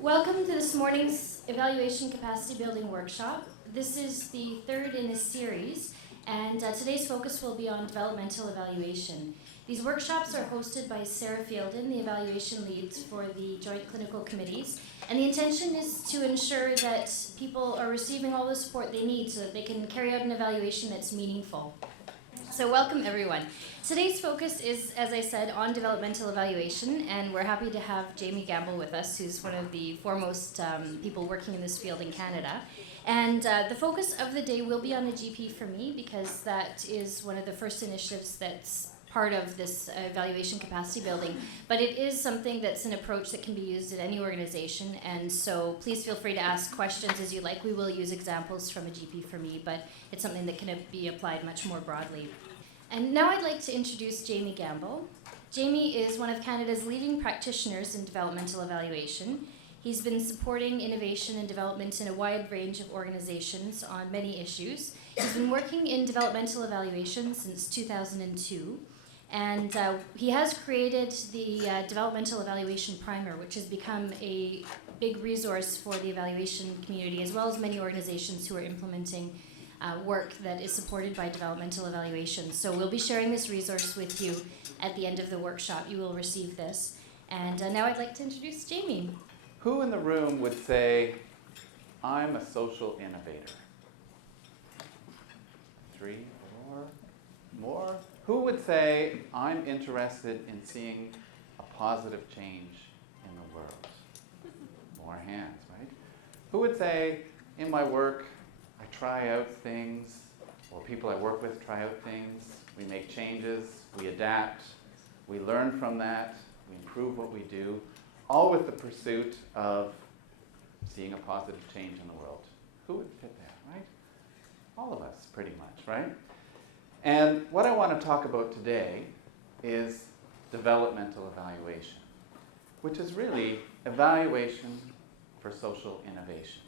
Welcome to this morning's Evaluation Capacity Building Workshop. This is the third in a series, and today's focus will be on developmental evaluation. These workshops are hosted by Sarah Fielden, the evaluation lead for the Joint Clinical Committees, and the intention is to ensure that people are receiving all the support they need so that they can carry out an evaluation that's meaningful. So welcome everyone. Today's focus is, as I said, on developmental evaluation, and we're happy to have Jamie Gamble with us, who's one of the foremost people working in this field in Canada. And the focus of the day will be on a GP for me, because that is one of the first initiatives that's part of this evaluation capacity building. But it is something that's an approach that can be used at any organization, and so please feel free to ask questions as you like. We will use examples from a GP for me, but it's something that can be applied much more broadly. And now I'd like to introduce Jamie Gamble. Jamie is one of Canada's leading practitioners in developmental evaluation. He's been supporting innovation and development in a wide range of organizations on many issues. He's been working in developmental evaluation since 2002. And he has created the Developmental Evaluation Primer, which has become a big resource for the evaluation community, as well as many organizations who are implementing work that is supported by developmental evaluation. So we'll be sharing this resource with you at the end of the workshop. You will receive this. And now I'd like to introduce Jamie. Who in the room would say, I'm a social innovator? 3, 4, more? Who would say, I'm interested in seeing a positive change in the world? More hands, right? Who would say, in my work, I try out things, or people I work with try out things, we make changes, we adapt, we learn from that, we improve what we do, all with the pursuit of seeing a positive change in the world. Who would fit that, right? All of us, pretty much, right? And what I want to talk about today is developmental evaluation, which is really evaluation for social innovation.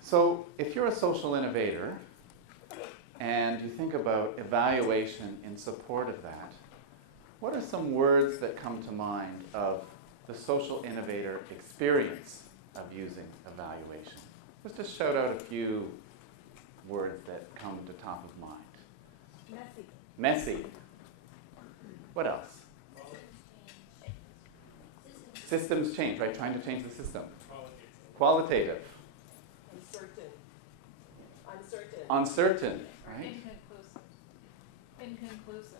So if you're a social innovator and you think about evaluation in support of that, what are some words that come to mind of the social innovator experience of using evaluation? Let's just shout out a few words that come to top of mind. Messy. What else? Systems change, right? Trying to change the system. Qualitative. Uncertain, right?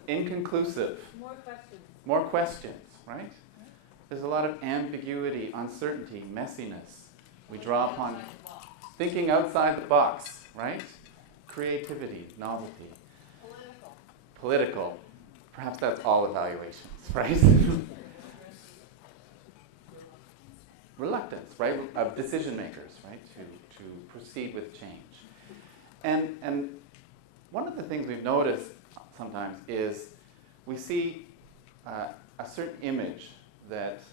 Inconclusive. More questions, right? There's a lot of ambiguity, uncertainty, messiness. We draw upon thinking outside the box, right? Creativity, novelty. Political. Perhaps that's all evaluations, right? Reluctance, right, of decision makers, right, to proceed with change. And one of the things we've noticed sometimes is we see a certain image that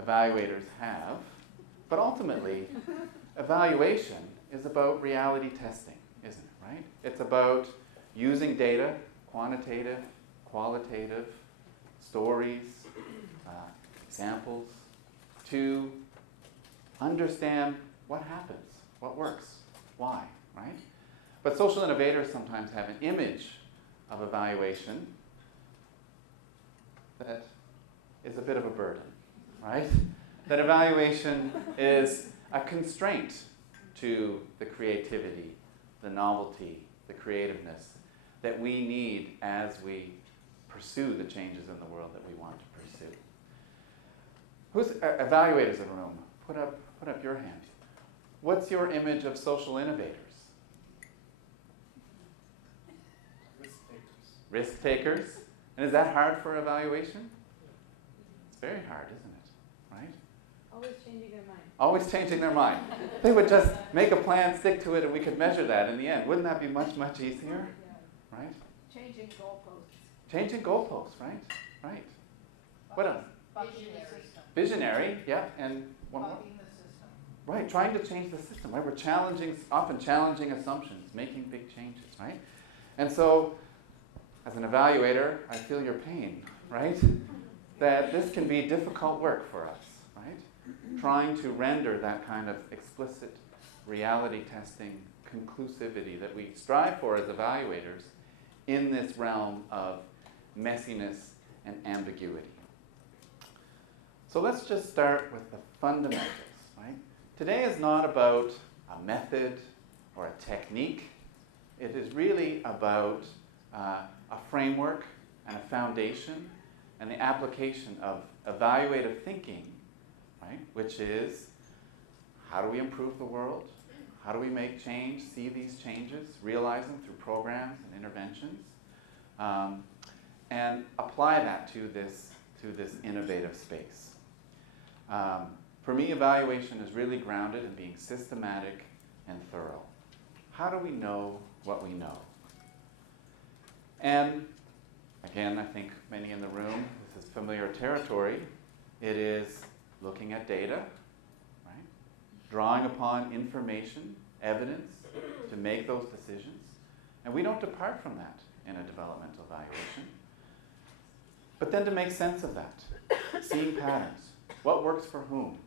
evaluators have, but ultimately evaluation is about reality testing, isn't it, right? It's about using data, quantitative, qualitative, stories, examples, to understand what happens, what works, why, right? But social innovators sometimes have an image of evaluation that is a bit of a burden, right? That evaluation is a constraint to the creativity, the novelty, the creativeness that we need as we pursue the changes in the world that we want to pursue. Who's evaluators in the room? Put up your hand. What's your image of social innovators? Risk takers. And is that hard for evaluation? It's very hard, isn't it? Right? Always changing their mind. Always changing their mind. They would just make a plan, stick to it, and we could measure that in the end. Wouldn't that be much, much easier? Yeah. Right? Changing goalposts. Changing goalposts, right? Right. What else? Visionary. Yeah, and one more. Bucking the system. Right, trying to change the system, right? We're often challenging assumptions, making big changes, right? And so, as an evaluator, I feel your pain, right? That this can be difficult work for us, right? Trying to render that kind of explicit reality testing conclusivity that we strive for as evaluators in this realm of messiness and ambiguity. So let's just start with the fundamentals, right? Today is not about a method or a technique. It is really about a framework and a foundation and the application of evaluative thinking, right? Which is, how do we improve the world? How do we make change, see these changes, realize them through programs and interventions, and apply that to this innovative space. For me, evaluation is really grounded in being systematic and thorough. How do we know what we know? And again, I think many in the room, this is familiar territory. It is looking at data, right? Drawing upon information, evidence to make those decisions. And we don't depart from that in a developmental evaluation. But then to make sense of that, seeing patterns. What works for whom?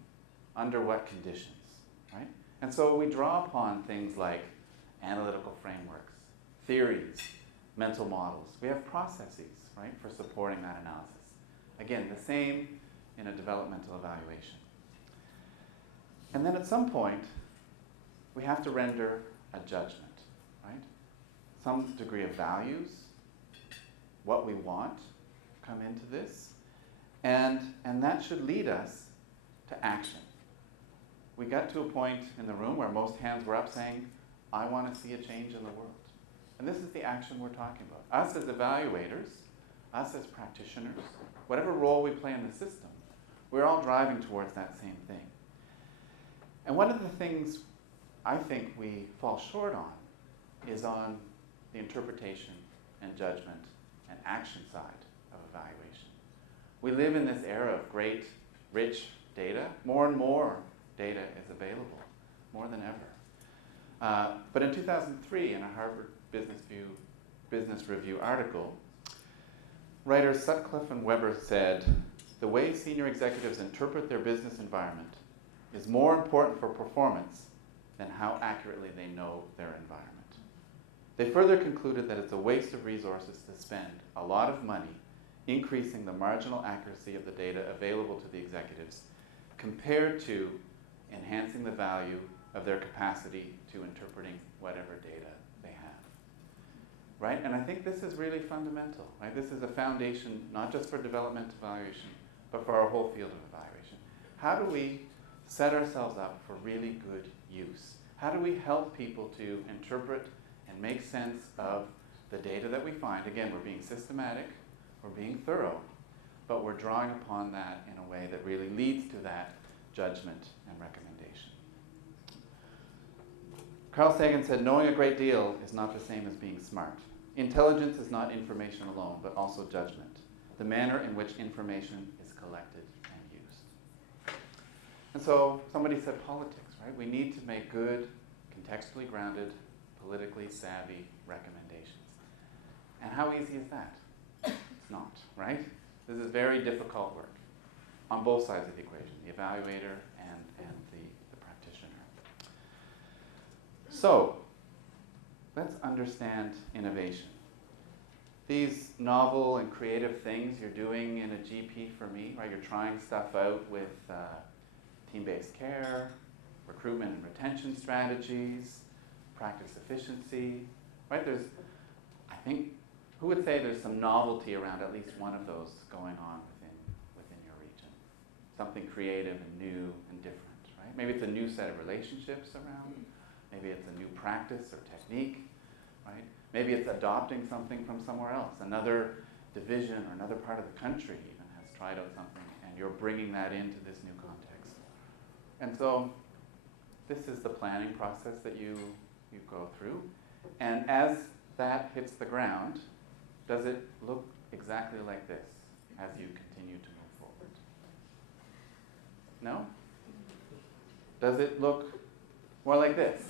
Under what conditions, right? And so we draw upon things like analytical frameworks, theories, mental models. We have processes, right, for supporting that analysis. Again, the same in a developmental evaluation. And then at some point, we have to render a judgment, right? Some degree of values, what we want come into this, and that should lead us to action. We got to a point in the room where most hands were up saying, I want to see a change in the world. And this is the action we're talking about. Us as evaluators, us as practitioners, whatever role we play in the system, we're all driving towards that same thing. And one of the things I think we fall short on is on the interpretation and judgment and action side of evaluation. We live in this era of great, rich data. More and more data is available, more than ever. But in 2003, in a Harvard Business Review article, writers Sutcliffe and Weber said, the way senior executives interpret their business environment is more important for performance than how accurately they know their environment. They further concluded that it's a waste of resources to spend a lot of money increasing the marginal accuracy of the data available to the executives compared to enhancing the value of their capacity to interpreting whatever data they have. Right? And I think this is really fundamental. Right? This is a foundation not just for developmental evaluation, but for our whole field of evaluation. How do we set ourselves up for really good use? How do we help people to interpret and make sense of the data that we find? Again, we're being systematic, we're being thorough, but we're drawing upon that in a way that really leads to that judgment and recommendation. Carl Sagan said, knowing a great deal is not the same as being smart. Intelligence is not information alone, but also judgment, the manner in which information is collected and used. And so somebody said politics, right? We need to make good, contextually grounded, politically savvy recommendations. And how easy is that? It's not, right? This is very difficult work on both sides of the equation, the evaluator and the practitioner. So, let's understand innovation. These novel and creative things you're doing in a GP for me, right? You're trying stuff out with team-based care, recruitment and retention strategies, practice efficiency, right? There's, I think, who would say there's some novelty around at least one of those going on within your region? Something creative and new and different, right? Maybe it's a new set of relationships around. Maybe it's a new practice or technique, right? Maybe it's adopting something from somewhere else. Another division or another part of the country even has tried out something, and you're bringing that into this new context. And so this is the planning process that you go through. And as that hits the ground, does it look exactly like this as you continue to move forward? No? Does it look more like this?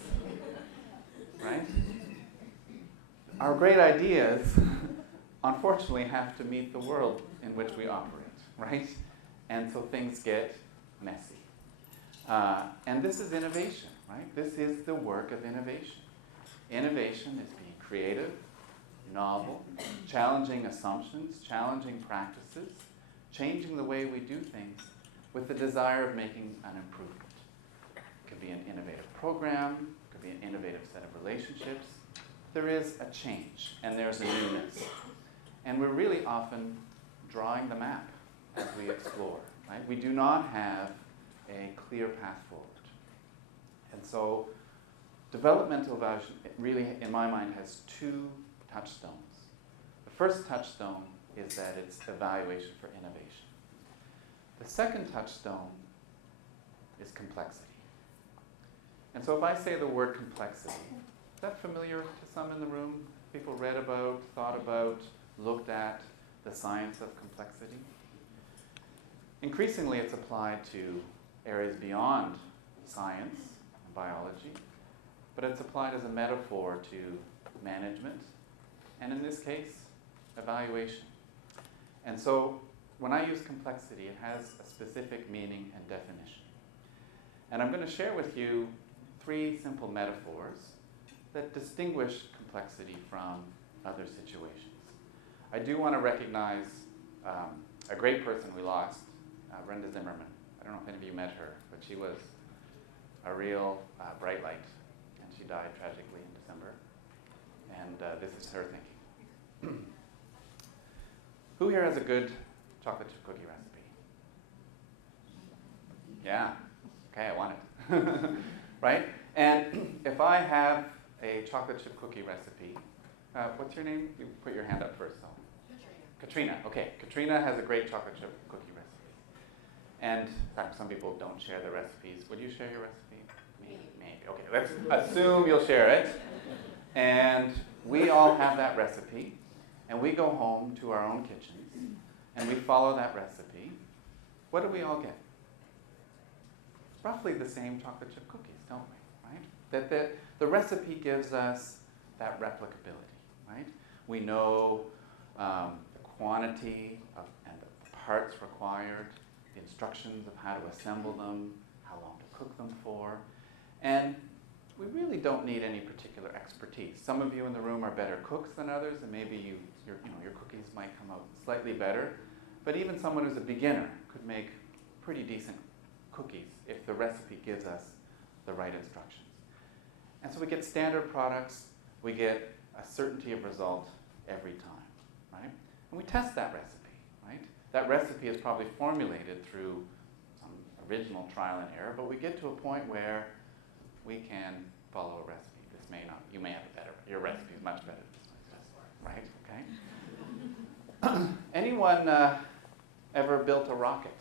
Right? Our great ideas, unfortunately, have to meet the world in which we operate, right? And so things get messy. And this is innovation, right? This is the work of innovation. Innovation is being creative, novel, challenging assumptions, challenging practices, changing the way we do things with the desire of making an improvement. It could be an innovative program, it could be an innovative set of relationships. There is a change, and there's a newness. And we're really often drawing the map as we explore, right? We do not have a clear path forward. And so developmental evaluation, it really, in my mind, has two touchstones. The first touchstone is that it's evaluation for innovation. The second touchstone is complexity. And so if I say the word complexity, is that familiar to some in the room? People read about, thought about, looked at the science of complexity? Increasingly, it's applied to areas beyond science and biology, but it's applied as a metaphor to management, and in this case, evaluation. And so when I use complexity, it has a specific meaning and definition. And I'm going to share with you 3 simple metaphors that distinguish complexity from other situations. I do want to recognize a great person we lost, Brenda Zimmerman. I don't know if any of you met her, but she was a real bright light, and she died tragically in December. And this is her thinking. Who here has a good chocolate chip cookie recipe? Yeah? Okay, I want it. Right? And if I have a chocolate chip cookie recipe, what's your name? You put your hand up first. So. Katrina. Okay, Katrina has a great chocolate chip cookie recipe. And in fact, some people don't share their recipes. Would you share your recipe? Maybe. Okay, let's assume you'll share it. And we all have that recipe. And we go home to our own kitchens. And we follow that recipe. What do we all get? Roughly the same chocolate chip cookies, don't we? Right? That the recipe gives us that replicability, right? We know the quantity and the parts required, the instructions of how to assemble them, how long to cook them for, and we really don't need any particular expertise. Some of you in the room are better cooks than others, and maybe your cookies might come out slightly better, but even someone who's a beginner could make pretty decent cookies if the recipe gives us the right instructions. And so we get standard products, we get a certainty of result every time, right? And we test that recipe, right? That recipe is probably formulated through some original trial and error, but we get to a point where we can follow a recipe. This may not, you may have a better, your recipe is much better than this one, right? Okay. Anyone ever built a rocket?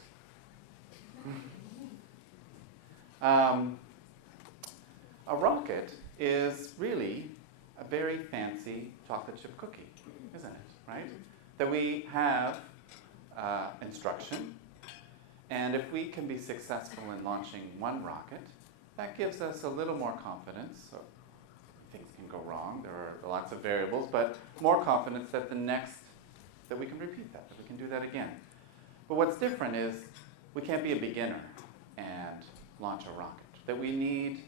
A rocket is really a very fancy chocolate chip cookie, isn't it, right? That we have instruction, and if we can be successful in launching one rocket, that gives us a little more confidence. So things can go wrong, there are lots of variables, but more confidence that that we can repeat that we can do that again. But what's different is we can't be a beginner and launch a rocket, that we need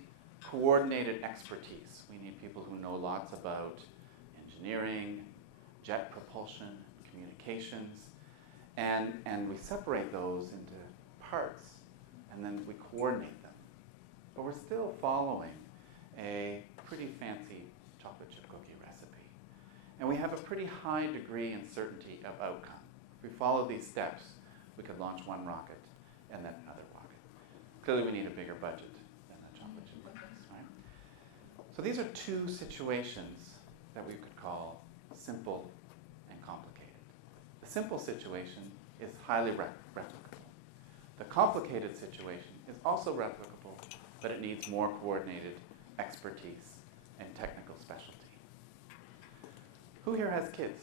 coordinated expertise. We need people who know lots about engineering, jet propulsion, communications, and we separate those into parts, and then we coordinate them. But we're still following a pretty fancy chocolate chip cookie recipe. And we have a pretty high degree and certainty of outcome. If we follow these steps, we could launch one rocket and then another rocket. Clearly we need a bigger budget than the chocolate chip cookies, right? So these are 2 situations that we could call simple and complicated. The simple situation is highly replicable. The complicated situation is also replicable, but it needs more coordinated expertise and technical specialty. Who here has kids?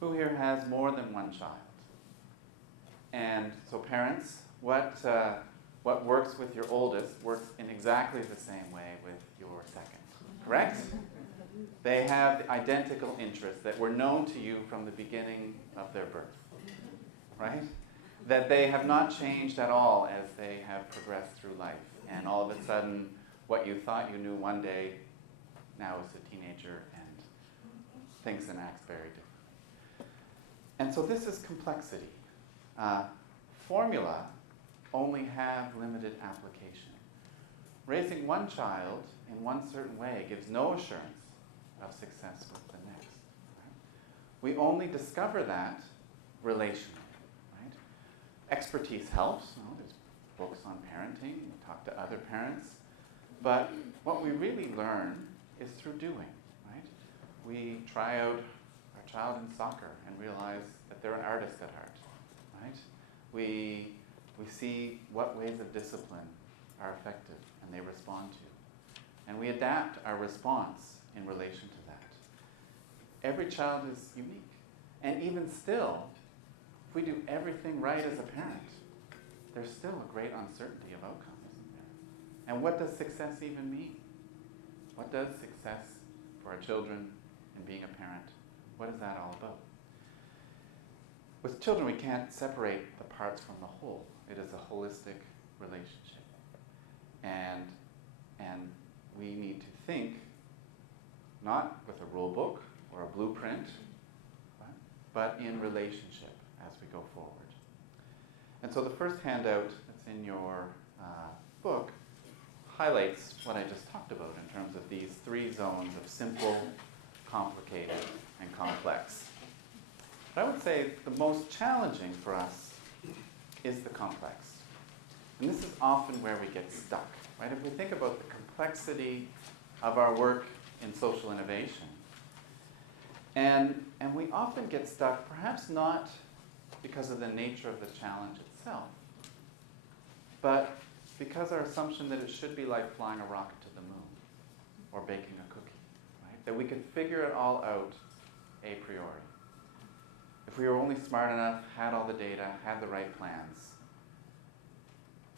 Who here has more than one child? And so parents, what works with your oldest works in exactly the same way with your second, correct? They have identical interests that were known to you from the beginning of their birth, right? that they have not changed at all as they have progressed through life. And all of a sudden, what you thought you knew one day, now as a teenager, and thinks and acts very differently. And so this is complexity. Formula only have limited application. Raising one child in one certain way gives no assurance of success with the next. Right? We only discover that relationally. Right? Expertise helps. There's books on parenting. We talk to other parents. But what we really learn is through doing. Right? We try out our child in soccer and realize that they're an artist at heart. Right? We see what ways of discipline are effective and they respond to. And we adapt our response in relation to that. Every child is unique. And even still, if we do everything right as a parent, there's still a great uncertainty of outcomes, isn't there? And what does success even mean? What does success for our children in being a parent, what is that all about? With children, we can't separate the parts from the whole. It is a holistic relationship. And we need to think not with a rule book or a blueprint, right, but in relationship as we go forward. And so the first handout that's in your book highlights what I just talked about in terms of these three zones of simple, complicated, and complex. But I would say the most challenging for us is the complex. And this is often where we get stuck, right? If we think about the complexity of our work in social innovation, and we often get stuck, perhaps not because of the nature of the challenge itself, but because our assumption that it should be like flying a rocket to the moon or baking a cookie, right? That we could figure it all out a priori. If we were only smart enough, had all the data, had the right plans.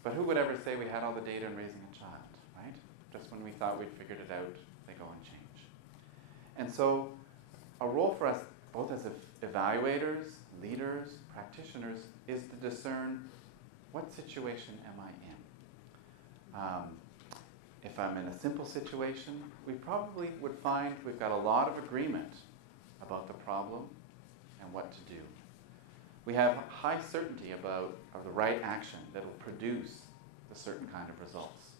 But who would ever say we had all the data in raising a child, right? Just when we thought we'd figured it out, they go and change. And so a role for us, both as evaluators, leaders, practitioners, is to discern what situation am I in. If I'm in a simple situation, we probably would find we've got a lot of agreement about the problem and what to do. We have high certainty about the right action that will produce a certain kind of results.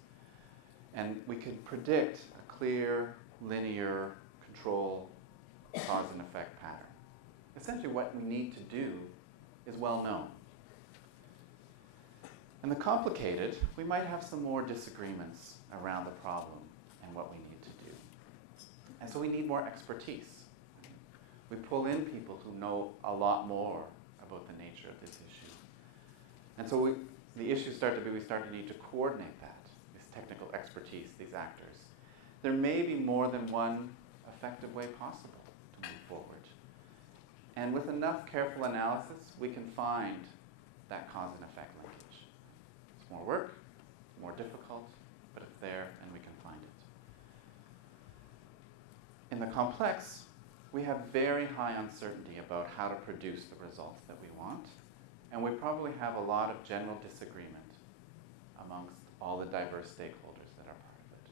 And we can predict a clear, linear, control, cause and effect pattern. Essentially what we need to do is well known. And the complicated, we might have some more disagreements around the problem and what we need to do. And so we need more expertise. We pull in people who know a lot more about the nature of this issue. And so the issues start to be, we start to need to coordinate that, this technical expertise, these actors. There may be more than one effective way possible to move forward. And with enough careful analysis, we can find that cause and effect linkage. It's more work, more difficult, but it's there and we can find it. In the complex, we have very high uncertainty about how to produce the results that we want, and we probably have a lot of general disagreement amongst all the diverse stakeholders that are part of it.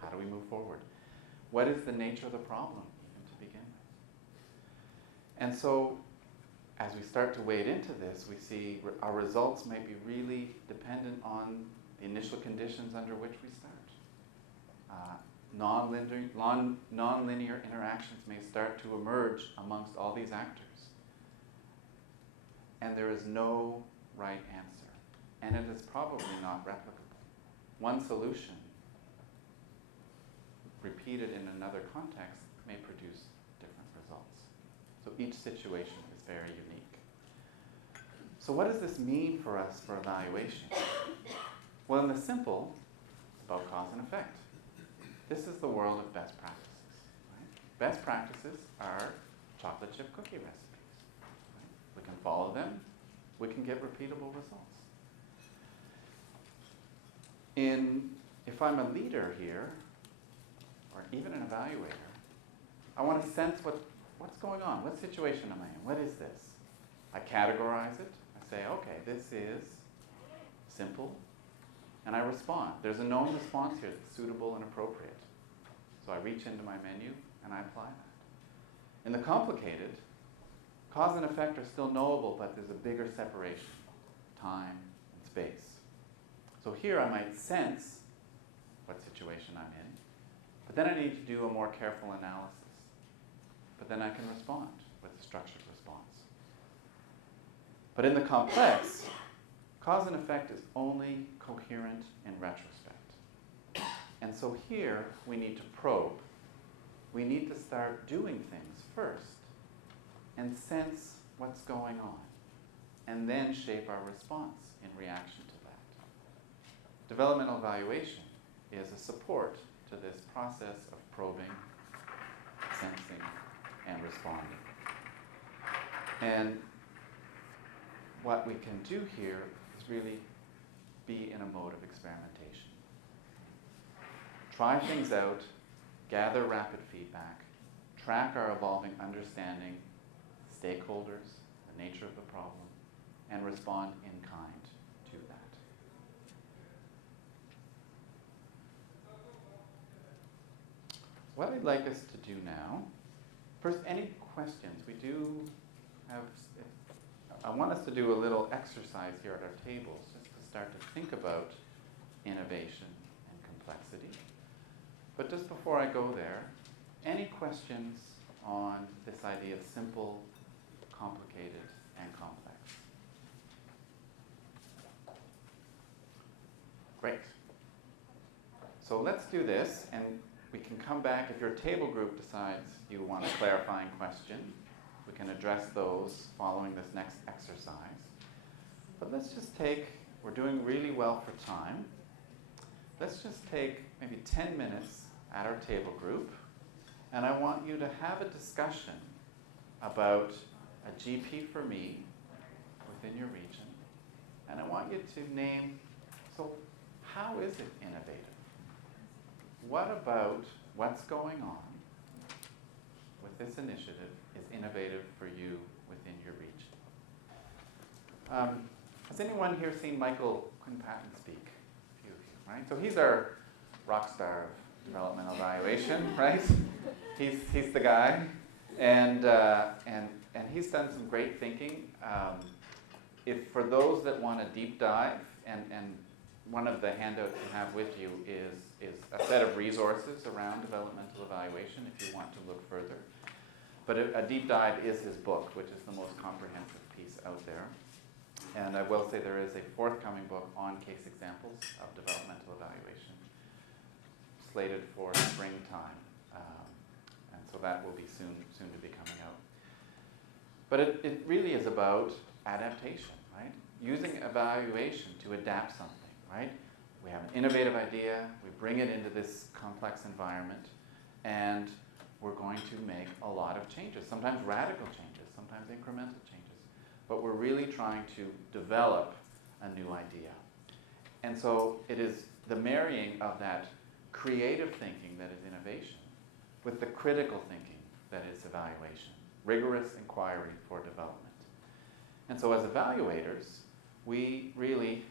How do we move forward? What is the nature of the problem, even to begin with? And so, as we start to wade into this, we see our results may be really dependent on the initial conditions under which we start. Non-linear interactions may start to emerge amongst all these actors. And there is no right answer. And it is probably not replicable. One solution repeated in another context may produce different results. So each situation is very unique. So what does this mean for us for evaluation? Well, in the simple, it's about cause and effect. This is the world of best practices. Right? Best practices are chocolate chip cookie recipes. Right? We can follow them. We can get repeatable results. If I'm a leader here, or even an evaluator, I want to sense what's going on. What situation am I in? What is this? I categorize it. I say, okay, this is simple, and I respond. There's a known response here that's suitable and appropriate. So I reach into my menu and I apply that. In the complicated, cause and effect are still knowable, but there's a bigger separation, time and space. So here I might sense what situation I'm in, but then I need to do a more careful analysis. But then I can respond with a structured response. But in the complex, cause and effect is only coherent in retrospect. And so here we need to probe. We need to start doing things first and sense what's going on, and then shape our response in reaction to that. Developmental evaluation is a support to this process of probing, sensing, and responding. And what we can do here is really be in a mode of experimentation. Try things out, gather rapid feedback, track our evolving understanding, stakeholders, the nature of the problem, and respond in kind to that. What I'd like us to do now, first, any questions? We do have, I want us to do a little exercise here at our tables, just to start to think about innovation and complexity. But just before I go there, any questions on this idea of simple, complicated, and complex? Great. So let's do this, and we can come back. If your table group decides you want a clarifying question, we can address those following this next exercise. But let's just take, we're doing really well for time. Let's just take maybe 10 minutes at our table group, and I want you to have a discussion about a GP for me within your region, and I want you to name, so how is it innovative? What about what's going on with this initiative is innovative for you within your region? Has anyone here seen Michael Quinn-Patton speak? A few of you, right? So he's our rock star of developmental evaluation, right? He's the guy, and he's done some great thinking. If for those that want a deep dive, and one of the handouts you have with you is a set of resources around developmental evaluation if you want to look further. But a deep dive is his book, which is the most comprehensive piece out there. And I will say there is a forthcoming book on case examples of developmental evaluation, slated for springtime. And so that will be soon to be coming out. But it really is about adaptation, right? Using evaluation to adapt something. Right? We have an innovative idea, we bring it into this complex environment, and we're going to make a lot of changes, sometimes radical changes, sometimes incremental changes. But we're really trying to develop a new idea. And so it is the marrying of that creative thinking that is innovation with the critical thinking that is evaluation, rigorous inquiry for development. And so as evaluators, we really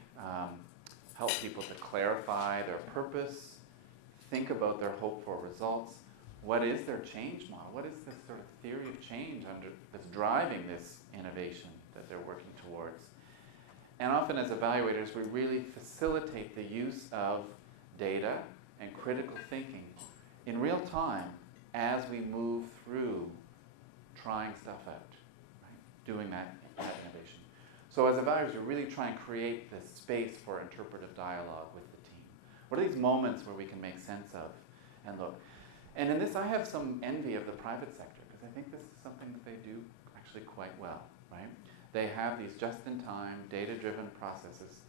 help people to clarify their purpose, think about their hope for results. What is their change model? What is this sort of theory of change that's driving this innovation that they're working towards? And often as evaluators, we really facilitate the use of data and critical thinking in real time as we move through trying stuff out, right? Doing that innovation. So as evaluators, we really try and create this space for interpretive dialogue with the team. What are these moments where we can make sense of and look? And in this, I have some envy of the private sector, because I think this is something that they do actually quite well, right? They have these just-in-time, data-driven processes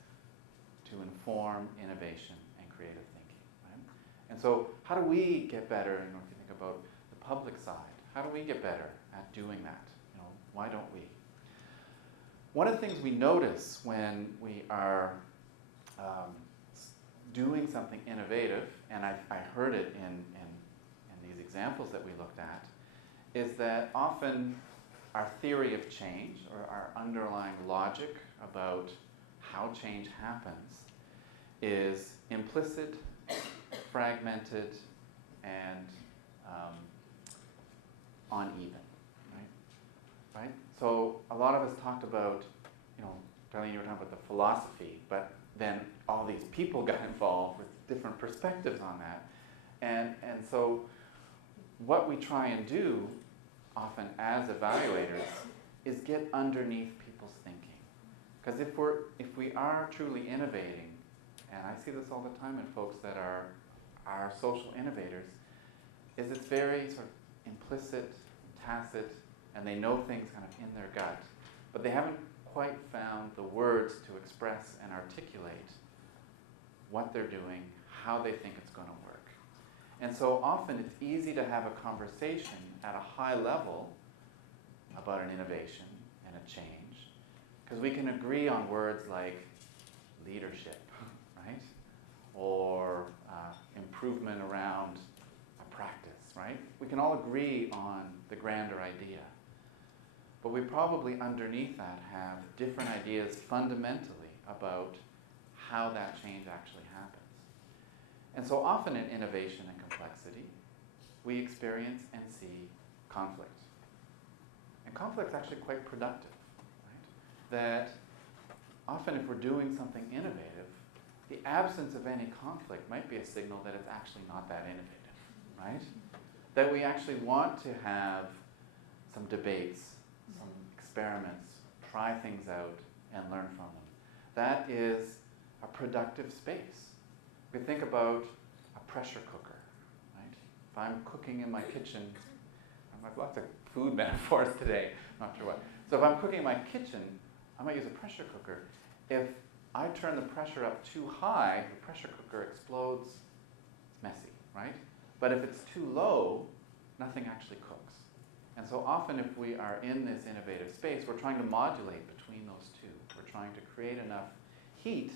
to inform innovation and creative thinking, right? And so how do we get better, if you think about the public side, how do we get better at doing that? Why don't we? One of the things we notice when we are doing something innovative, and I heard it in these examples that we looked at, is that often our theory of change or our underlying logic about how change happens is implicit, fragmented, and uneven, right? So a lot of us talked about, Darlene, you were talking about the philosophy, but then all these people got involved with different perspectives on that. And so what we try and do often as evaluators is get underneath people's thinking. Because if we are truly innovating, and I see this all the time in folks that are social innovators, is it's very sort of implicit, tacit, and they know things kind of in their gut, but they haven't quite found the words to express and articulate what they're doing, how they think it's going to work. And so often it's easy to have a conversation at a high level about an innovation and a change, because we can agree on words like leadership, right? Or improvement around a practice, right? We can all agree on the grander idea. But we probably underneath that have different ideas fundamentally about how that change actually happens. And so often in innovation and complexity, we experience and see conflict. And conflict's actually quite productive, right? That often if we're doing something innovative, the absence of any conflict might be a signal that it's actually not that innovative, right? That we actually want to have some debates, some experiments, try things out and learn from them. That is a productive space. We think about a pressure cooker, right? If I'm cooking in my kitchen, I have lots of food metaphors today, not sure what. So if I'm cooking in my kitchen, I might use a pressure cooker. If I turn the pressure up too high, the pressure cooker explodes, it's messy, right? But if it's too low, nothing actually cooks. And so often if we are in this innovative space, we're trying to modulate between those two. We're trying to create enough heat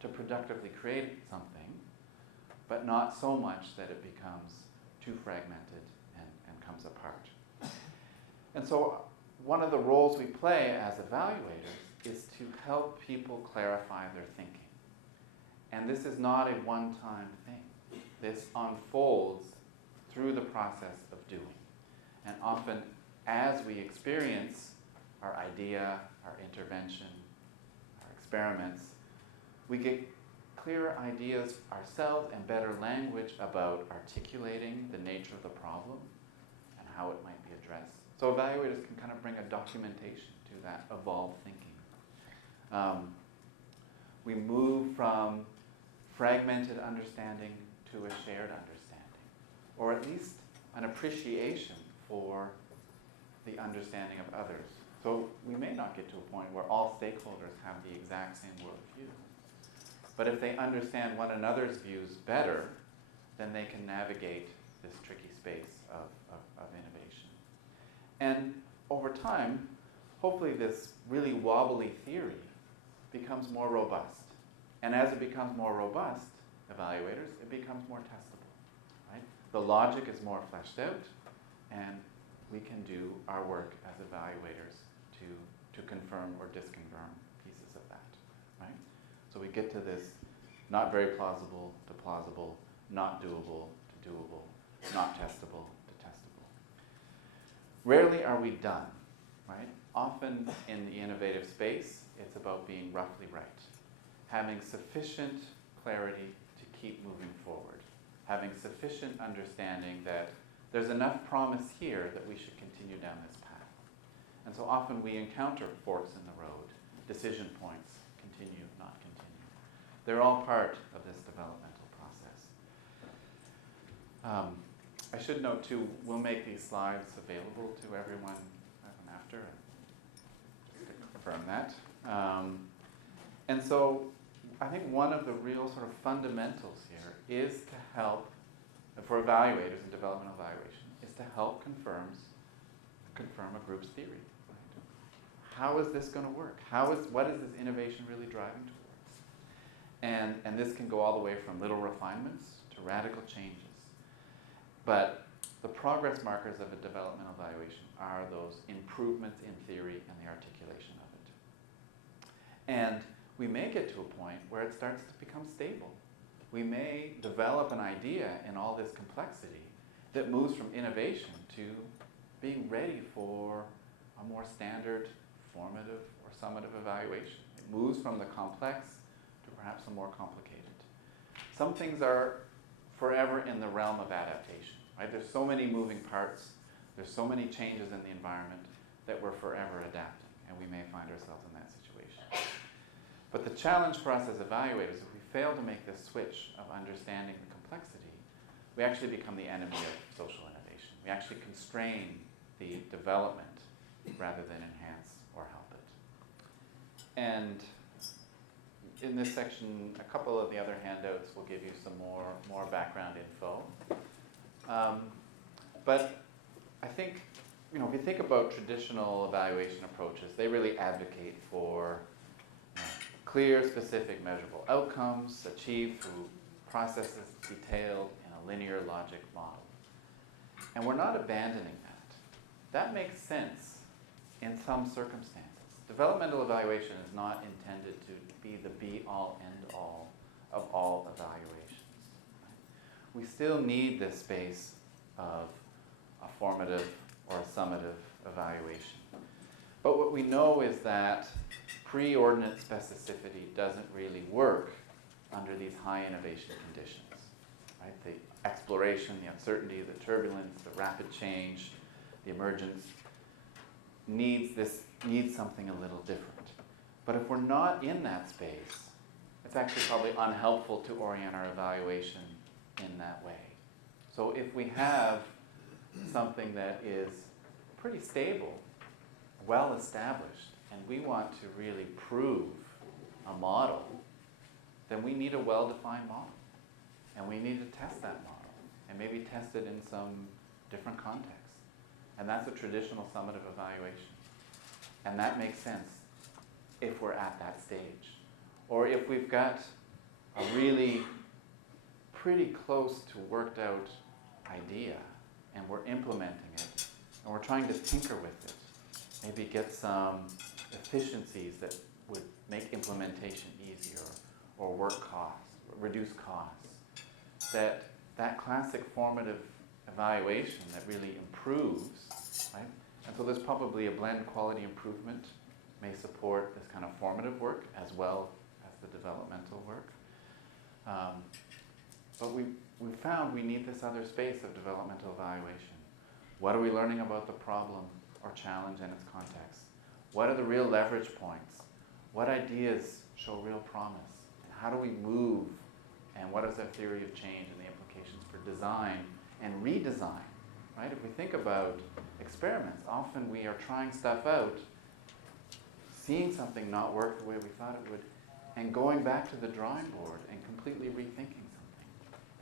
to productively create something, but not so much that it becomes too fragmented and comes apart. And so one of the roles we play as evaluators is to help people clarify their thinking. And this is not a one-time thing. This unfolds through the process of doing. And often as we experience our idea, our intervention, our experiments, we get clearer ideas ourselves and better language about articulating the nature of the problem and how it might be addressed. So evaluators can kind of bring a documentation to that evolved thinking. We move from fragmented understanding to a shared understanding, or at least an appreciation for the understanding of others. So we may not get to a point where all stakeholders have the exact same worldview. But if they understand one another's views better, then they can navigate this tricky space of innovation. And over time, hopefully this really wobbly theory becomes more robust. And as it becomes more robust, evaluators, it becomes more testable, right? The logic is more fleshed out, and we can do our work as evaluators to confirm or disconfirm pieces of that, right? So we get to this not very plausible to plausible, not doable to doable, not testable to testable. Rarely are we done, right? Often in the innovative space, it's about being roughly right, having sufficient clarity to keep moving forward, having sufficient understanding that there's enough promise here that we should continue down this path. And so often we encounter forks in the road, decision points, continue, not continue. They're all part of this developmental process. I should note too, we'll make these slides available to everyone after, just to confirm that. And so I think one of the real sort of fundamentals here is to help, for evaluators in developmental evaluation, is to help confirm a group's theory. Right? How is this going to work? What is this innovation really driving towards? And this can go all the way from little refinements to radical changes. But the progress markers of a developmental evaluation are those improvements in theory and the articulation of it. And we may get to a point where it starts to become stable. We may develop an idea in all this complexity that moves from innovation to being ready for a more standard formative or summative evaluation. It moves from the complex to perhaps a more complicated. Some things are forever in the realm of adaptation, right? There's so many moving parts, there's so many changes in the environment that we're forever adapting, and we may find ourselves in that situation. But the challenge for us as evaluators, if we fail to make this switch of understanding the complexity, we actually become the enemy of social innovation. We actually constrain the development rather than enhance or help it. And in this section, a couple of the other handouts will give you some more background info. But I think, if you think about traditional evaluation approaches, they really advocate for clear, specific, measurable outcomes achieved through processes detailed in a linear logic model. And we're not abandoning that. That makes sense in some circumstances. Developmental evaluation is not intended to be the be-all, end-all of all evaluations. We still need this space of a formative or a summative evaluation. But what we know is that preordinate specificity doesn't really work under these high innovation conditions. Right? The exploration, the uncertainty, the turbulence, the rapid change, the emergence needs something a little different. But if we're not in that space, it's actually probably unhelpful to orient our evaluation in that way. So if we have something that is pretty stable, well established, and we want to really prove a model, then we need a well-defined model. And we need to test that model, and maybe test it in some different contexts. And that's a traditional summative evaluation. And that makes sense if we're at that stage. Or if we've got a really pretty close to worked out idea, and we're implementing it, and we're trying to tinker with it, maybe get some efficiencies that would make implementation easier, or reduce costs. That classic formative evaluation that really improves, right? And so there's probably a blend quality improvement may support this kind of formative work as well as the developmental work. But we found we need this other space of developmental evaluation. What are we learning about the problem or challenge and its context? What are the real leverage points? What ideas show real promise? And how do we move? And what is our theory of change and the implications for design and redesign? Right? If we think about experiments, often we are trying stuff out, seeing something not work the way we thought it would, and going back to the drawing board and completely rethinking something.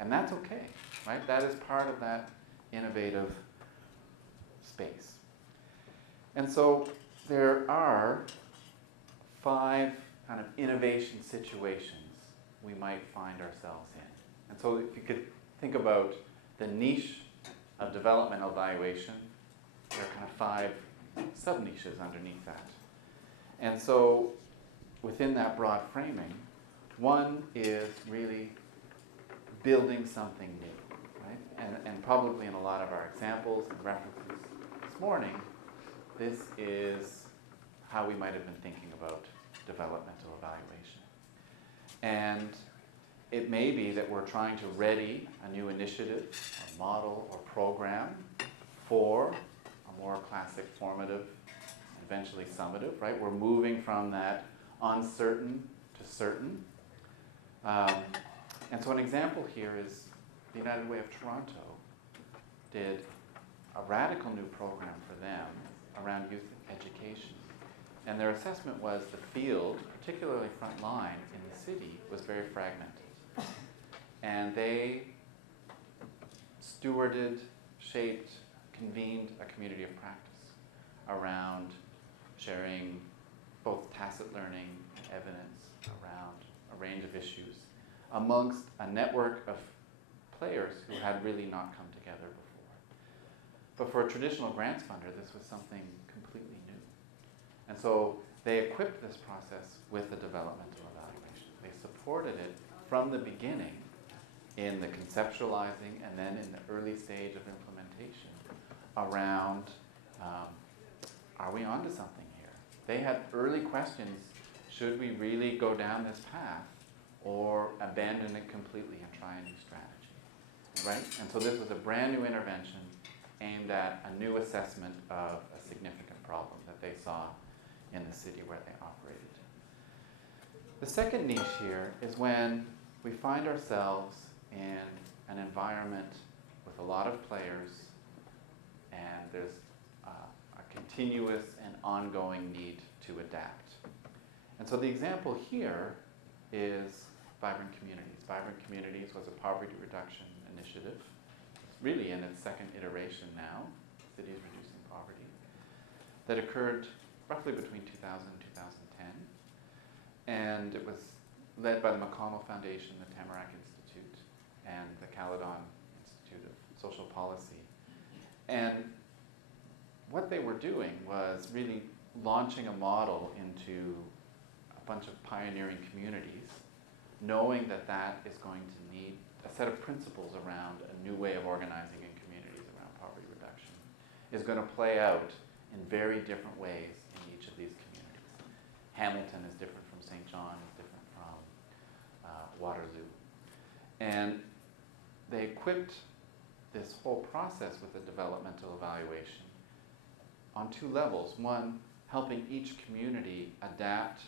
And that's okay, right? That is part of that innovative space. And so there are 5 kind of innovation situations we might find ourselves in. And so if you could think about the niche of developmental evaluation, there are kind of 5 sub-niches underneath that. And so within that broad framing, one is really building something new, right? And probably in a lot of our examples and references this morning, this is how we might have been thinking about developmental evaluation. And it may be that we're trying to ready a new initiative, a model, or program for a more classic formative, eventually summative, right? We're moving from that uncertain to certain. And so an example here is the United Way of Toronto did a radical new program for them around youth education. And their assessment was the field, particularly frontline in the city, was very fragmented. And they stewarded, shaped, convened a community of practice around sharing both tacit learning and evidence around a range of issues amongst a network of players who had really not come together before. But for a traditional grants funder, this was something completely new. And so they equipped this process with a developmental evaluation. They supported it from the beginning in the conceptualizing and then in the early stage of implementation around, are we onto something here? They had early questions, should we really go down this path or abandon it completely and try a new strategy, right? And so this was a brand new intervention aimed at a new assessment of a significant problem that they saw in the city where they operated. The second niche here is when we find ourselves in an environment with a lot of players and there's a continuous and ongoing need to adapt. And so the example here is Vibrant Communities. Vibrant Communities was a poverty reduction initiative. It's really in its second iteration now, Cities Reducing Poverty, that occurred roughly between 2000 and 2010. And it was led by the McConnell Foundation, the Tamarack Institute, and the Caledon Institute of Social Policy. And what they were doing was really launching a model into a bunch of pioneering communities, knowing that that is going to need a set of principles around a new way of organizing in communities around poverty reduction, is going to play out in very different ways in each of these communities. Hamilton is different from St. John, is different from Waterloo. And they equipped this whole process with a developmental evaluation on two levels. One, helping each community adapt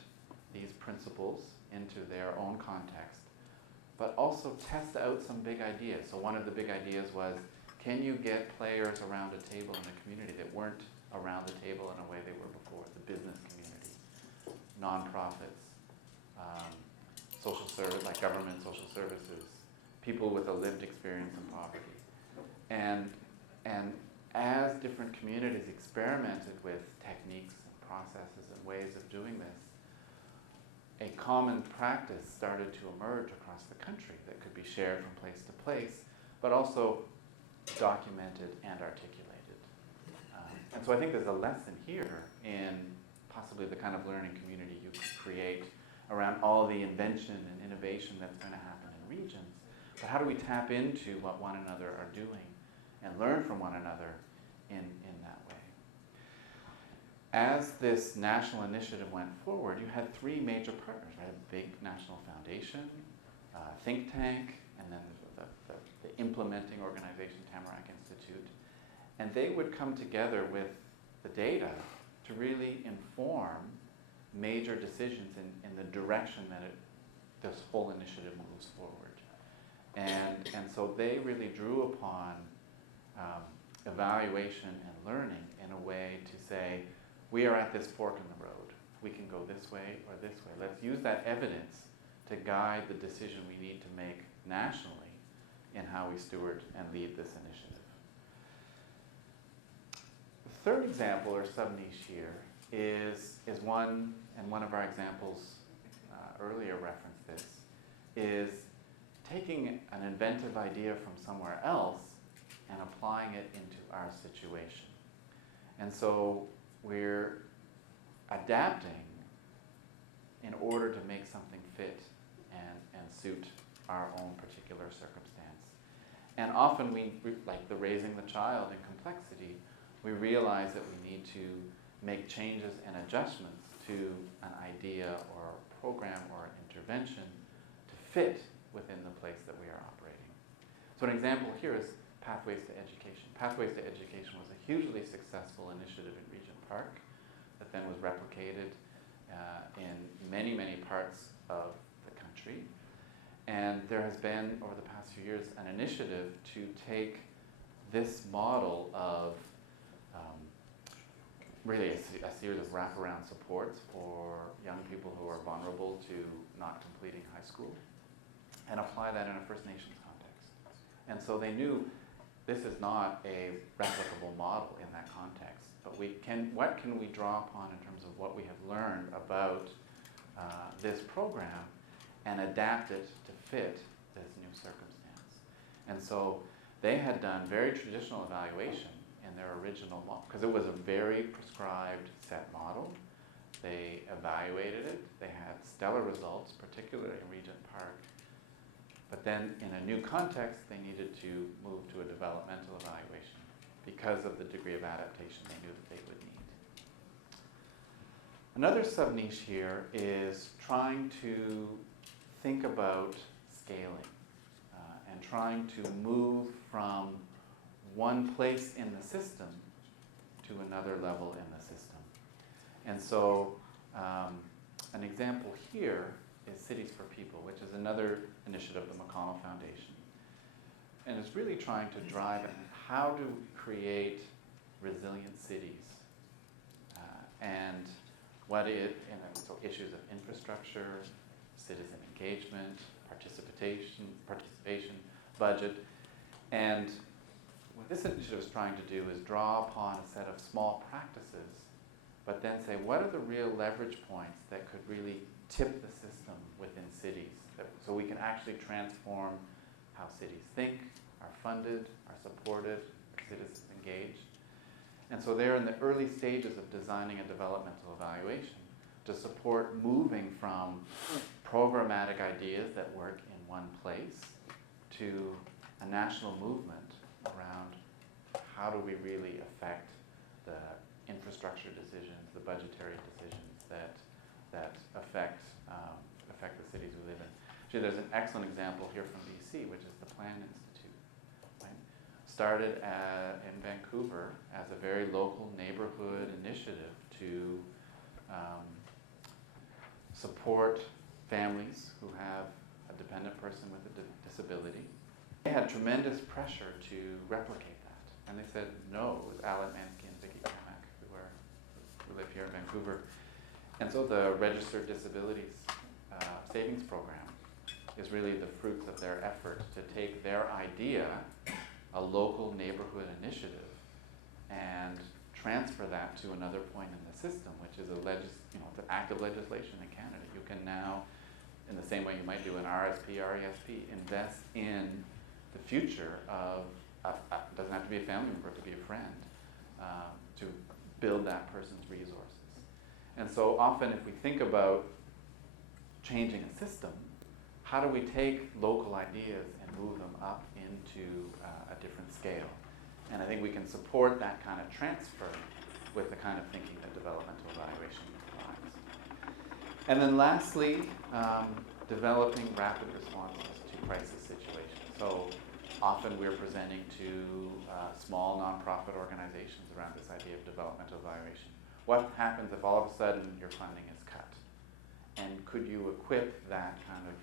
these principles into their own context, but also test out some big ideas. So one of the big ideas was, can you get players around a table in a community that weren't around the table in a way they were before? The business community, nonprofits, social service, like government social services, people with a lived experience in poverty. And as different communities experimented with techniques and processes and ways of doing this, a common practice started to emerge across the country that could be shared from place to place, but also documented and articulated. And so I think there's a lesson here in possibly the kind of learning community you could create around all the invention and innovation that's going to happen in regions. But how do we tap into what one another are doing and learn from one another in that way? As this national initiative went forward, you had three major partners, right? A big national foundation, think tank, and then the implementing organization, Tamarack Institute. And they would come together with the data to really inform major decisions in the direction that this whole initiative moves forward. And so they really drew upon evaluation and learning in a way to say, we are at this fork in the road. We can go this way or this way. Let's use that evidence to guide the decision we need to make nationally in how we steward and lead this initiative. The third example or sub-niche here is one, and one of our examples earlier referenced this, is taking an inventive idea from somewhere else and applying it into our situation. And so we're adapting in order to make something fit and suit our own particular circumstance. And often like the raising the child in complexity, we realize that we need to make changes and adjustments to an idea or a program or an intervention to fit within the place that we are operating. So an example here is Pathways to Education. Pathways to Education was a hugely successful initiative in Regent Park that then was replicated in many, many parts of the country. And there has been, over the past few years, an initiative to take this model of really a series of wraparound supports for young people who are vulnerable to not completing high school and apply that in a First Nations context. And so they knew this is not a replicable model in that context, but what can we draw upon in terms of what we have learned about this program and adapt it to fit this new circumstance. And so they had done very traditional evaluation in their original model, because it was a very prescribed set model They evaluated it. They had stellar results, particularly in Regent Park. But then in a new context, they needed to move to a developmental evaluation because of the degree of adaptation they knew that they would need. Another sub-niche here is trying to think about scaling and trying to move from one place in the system to another level in the system. And so an example here is Cities for People, which is another initiative of the McConnell Foundation. And it's really trying to drive at how to create resilient cities and so issues of infrastructure, citizen engagement, participation, budget. And what this initiative is trying to do is draw upon a set of small practices, but then say, what are the real leverage points that could really tip the system within cities, so we can actually transform how cities think, are funded, are supported, are citizens engaged. And so they're in the early stages of designing a developmental evaluation to support moving from programmatic ideas that work in one place to a national movement around how do we really affect the infrastructure decisions, the budgetary decisions that affect the cities we live in. Actually, there's an excellent example here from BC, which is the Plan Institute. Right? Started in Vancouver as a very local neighborhood initiative to support families who have a dependent person with a disability. They had tremendous pressure to replicate that. And they said no. It was Alan Mansky and Vicki Kamak who live here in Vancouver. And so the Registered Disabilities Savings Program is really the fruits of their effort to take their idea, a local neighborhood initiative, and transfer that to another point in the system, which is it's an act of legislation in Canada. You can now, in the same way you might do an RSP, RESP, invest in the future of, doesn't have to be a family member, it could be a friend, to build that person's resources. And so often if we think about changing a system, how do we take local ideas and move them up into a different scale? And I think we can support that kind of transfer with the kind of thinking that developmental evaluation provides. And then lastly, developing rapid responses to crisis situations. So often we're presenting to small nonprofit organizations around this idea of developmental evaluation. What happens if all of a sudden your funding is cut? And could you equip that kind of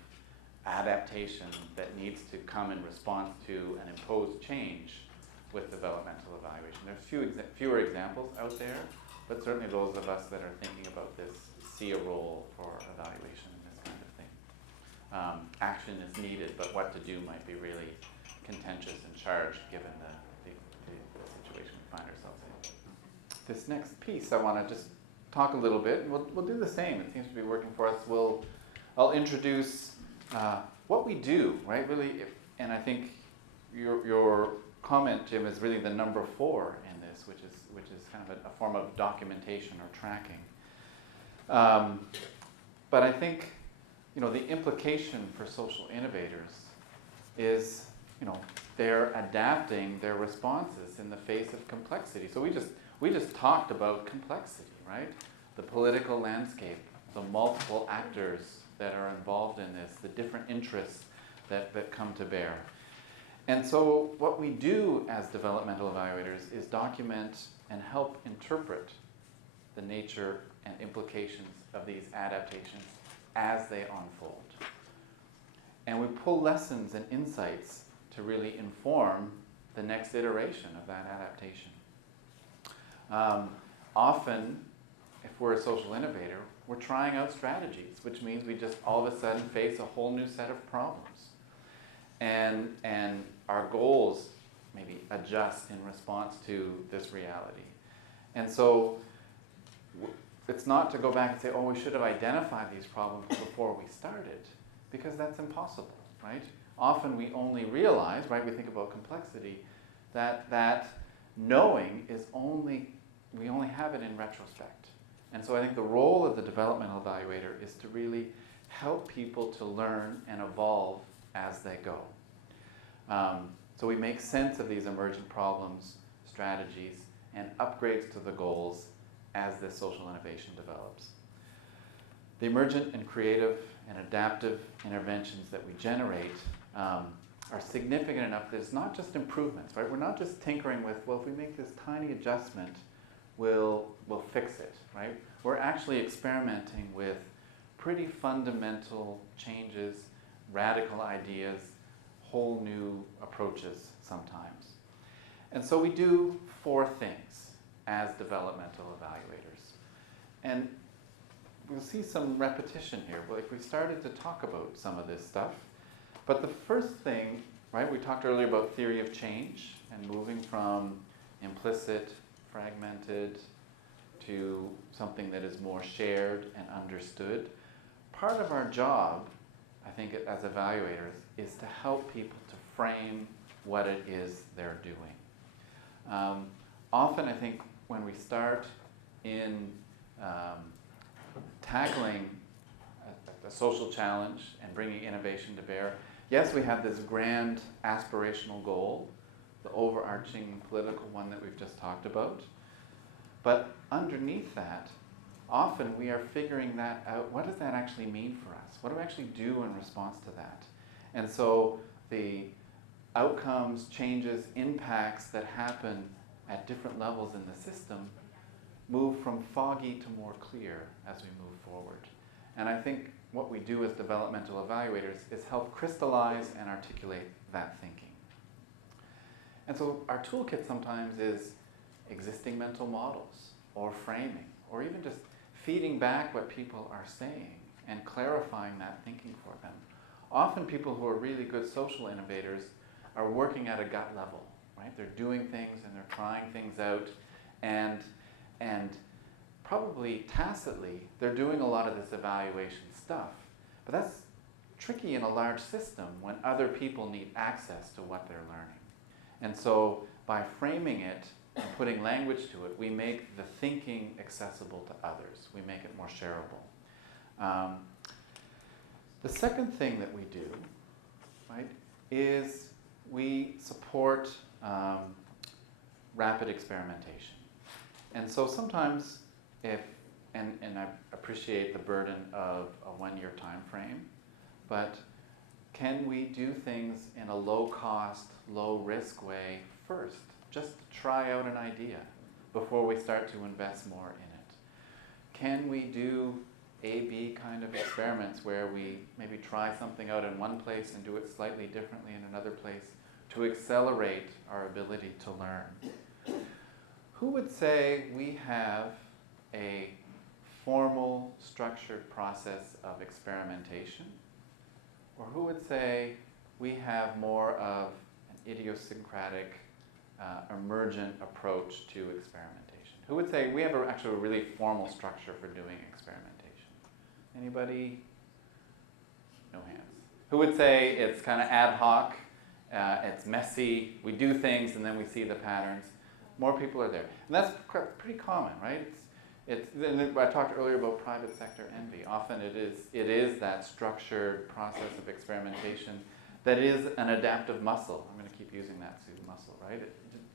adaptation that needs to come in response to an imposed change with developmental evaluation? There's fewer examples out there, but certainly those of us that are thinking about this see a role for evaluation in this kind of thing. Action is needed, but what to do might be really contentious and charged given the situation we find ourselves in. This next piece I want to just talk a little bit, and we'll do the same. It seems to be working for us. I'll introduce what we do, right? Really, and I think your comment, Jim, is really the number 4 in this, which is kind of a form of documentation or tracking. But I think the implication for social innovators is they're adapting their responses in the face of complexity. So we just talked about complexity, right? The political landscape, the multiple actors that are involved in this, the different interests that come to bear. And so what we do as developmental evaluators is document and help interpret the nature and implications of these adaptations as they unfold. And we pull lessons and insights to really inform the next iteration of that adaptation. Often, if we're a social innovator, we're trying out strategies, which means we just all of a sudden face a whole new set of problems. And our goals maybe adjust in response to this reality. And so it's not to go back and say, oh, we should have identified these problems before we started, because that's impossible, right? Often we only realize, right, we think about complexity, that knowing is we only have it in retrospect. And so I think the role of the developmental evaluator is to really help people to learn and evolve as they go. So we make sense of these emergent problems, strategies, and upgrades to the goals as this social innovation develops. The emergent and creative and adaptive interventions that we generate are significant enough that it's not just improvements, right? We're not just tinkering with, well, if we make this tiny adjustment, we'll fix it, right? We're actually experimenting with pretty fundamental changes, radical ideas, whole new approaches sometimes. And so we do 4 things as developmental evaluators. And we'll see some repetition here. Like we started to talk about some of this stuff. But the first thing, right, we talked earlier about theory of change and moving from implicit, fragmented, to something that is more shared and understood. Part of our job, I think, as evaluators, is to help people to frame what it is they're doing. Often, I think, when we start in tackling a social challenge and bringing innovation to bear, yes, we have this grand aspirational goal, the overarching political one that we've just talked about. But underneath that, often we are figuring that out. What does that actually mean for us? What do we actually do in response to that? And so the outcomes, changes, impacts that happen at different levels in the system move from foggy to more clear as we move forward. And I think what we do as developmental evaluators is help crystallize and articulate that thinking. And so our toolkit sometimes is existing mental models or framing or even just feeding back what people are saying and clarifying that thinking for them. Often people who are really good social innovators are working at a gut level, right? They're doing things and they're trying things out, and probably tacitly they're doing a lot of this evaluation stuff. But that's tricky in a large system when other people need access to what they're learning. And so by framing it and putting language to it, we make the thinking accessible to others. We make it more shareable. The second thing that we do, right, is we support rapid experimentation. And so sometimes and I appreciate the burden of a 1-year time frame, but can we do things in a low-cost, low-risk way first, just to try out an idea before we start to invest more in it? Can we do A/B kind of experiments where we maybe try something out in one place and do it slightly differently in another place to accelerate our ability to learn? Who would say we have a formal, structured process of experimentation? Or who would say we have more of an idiosyncratic, emergent approach to experimentation? Who would say we have actually a really formal structure for doing experimentation? Anybody? No hands. Who would say it's kind of ad hoc, it's messy, we do things and then we see the patterns? More people are there. And that's pretty common, right? I talked earlier about private sector envy. Often it is that structured process of experimentation that is an adaptive muscle. I'm going to keep using that muscle, right?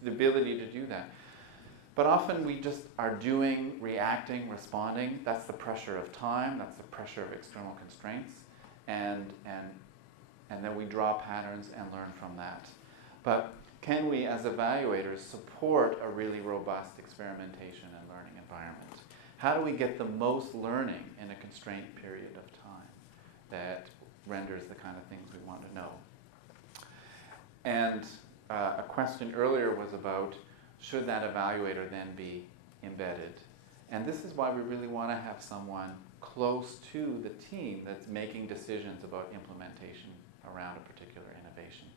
The ability to do that. But often we just are doing, reacting, responding. That's the pressure of time. That's the pressure of external constraints. And then we draw patterns and learn from that. But can we, as evaluators, support a really robust experimentation and learning environment? How do we get the most learning in a constrained period of time that renders the kind of things we want to know? And a question earlier was about, should that evaluator then be embedded? And this is why we really want to have someone close to the team that's making decisions about implementation around a particular innovation.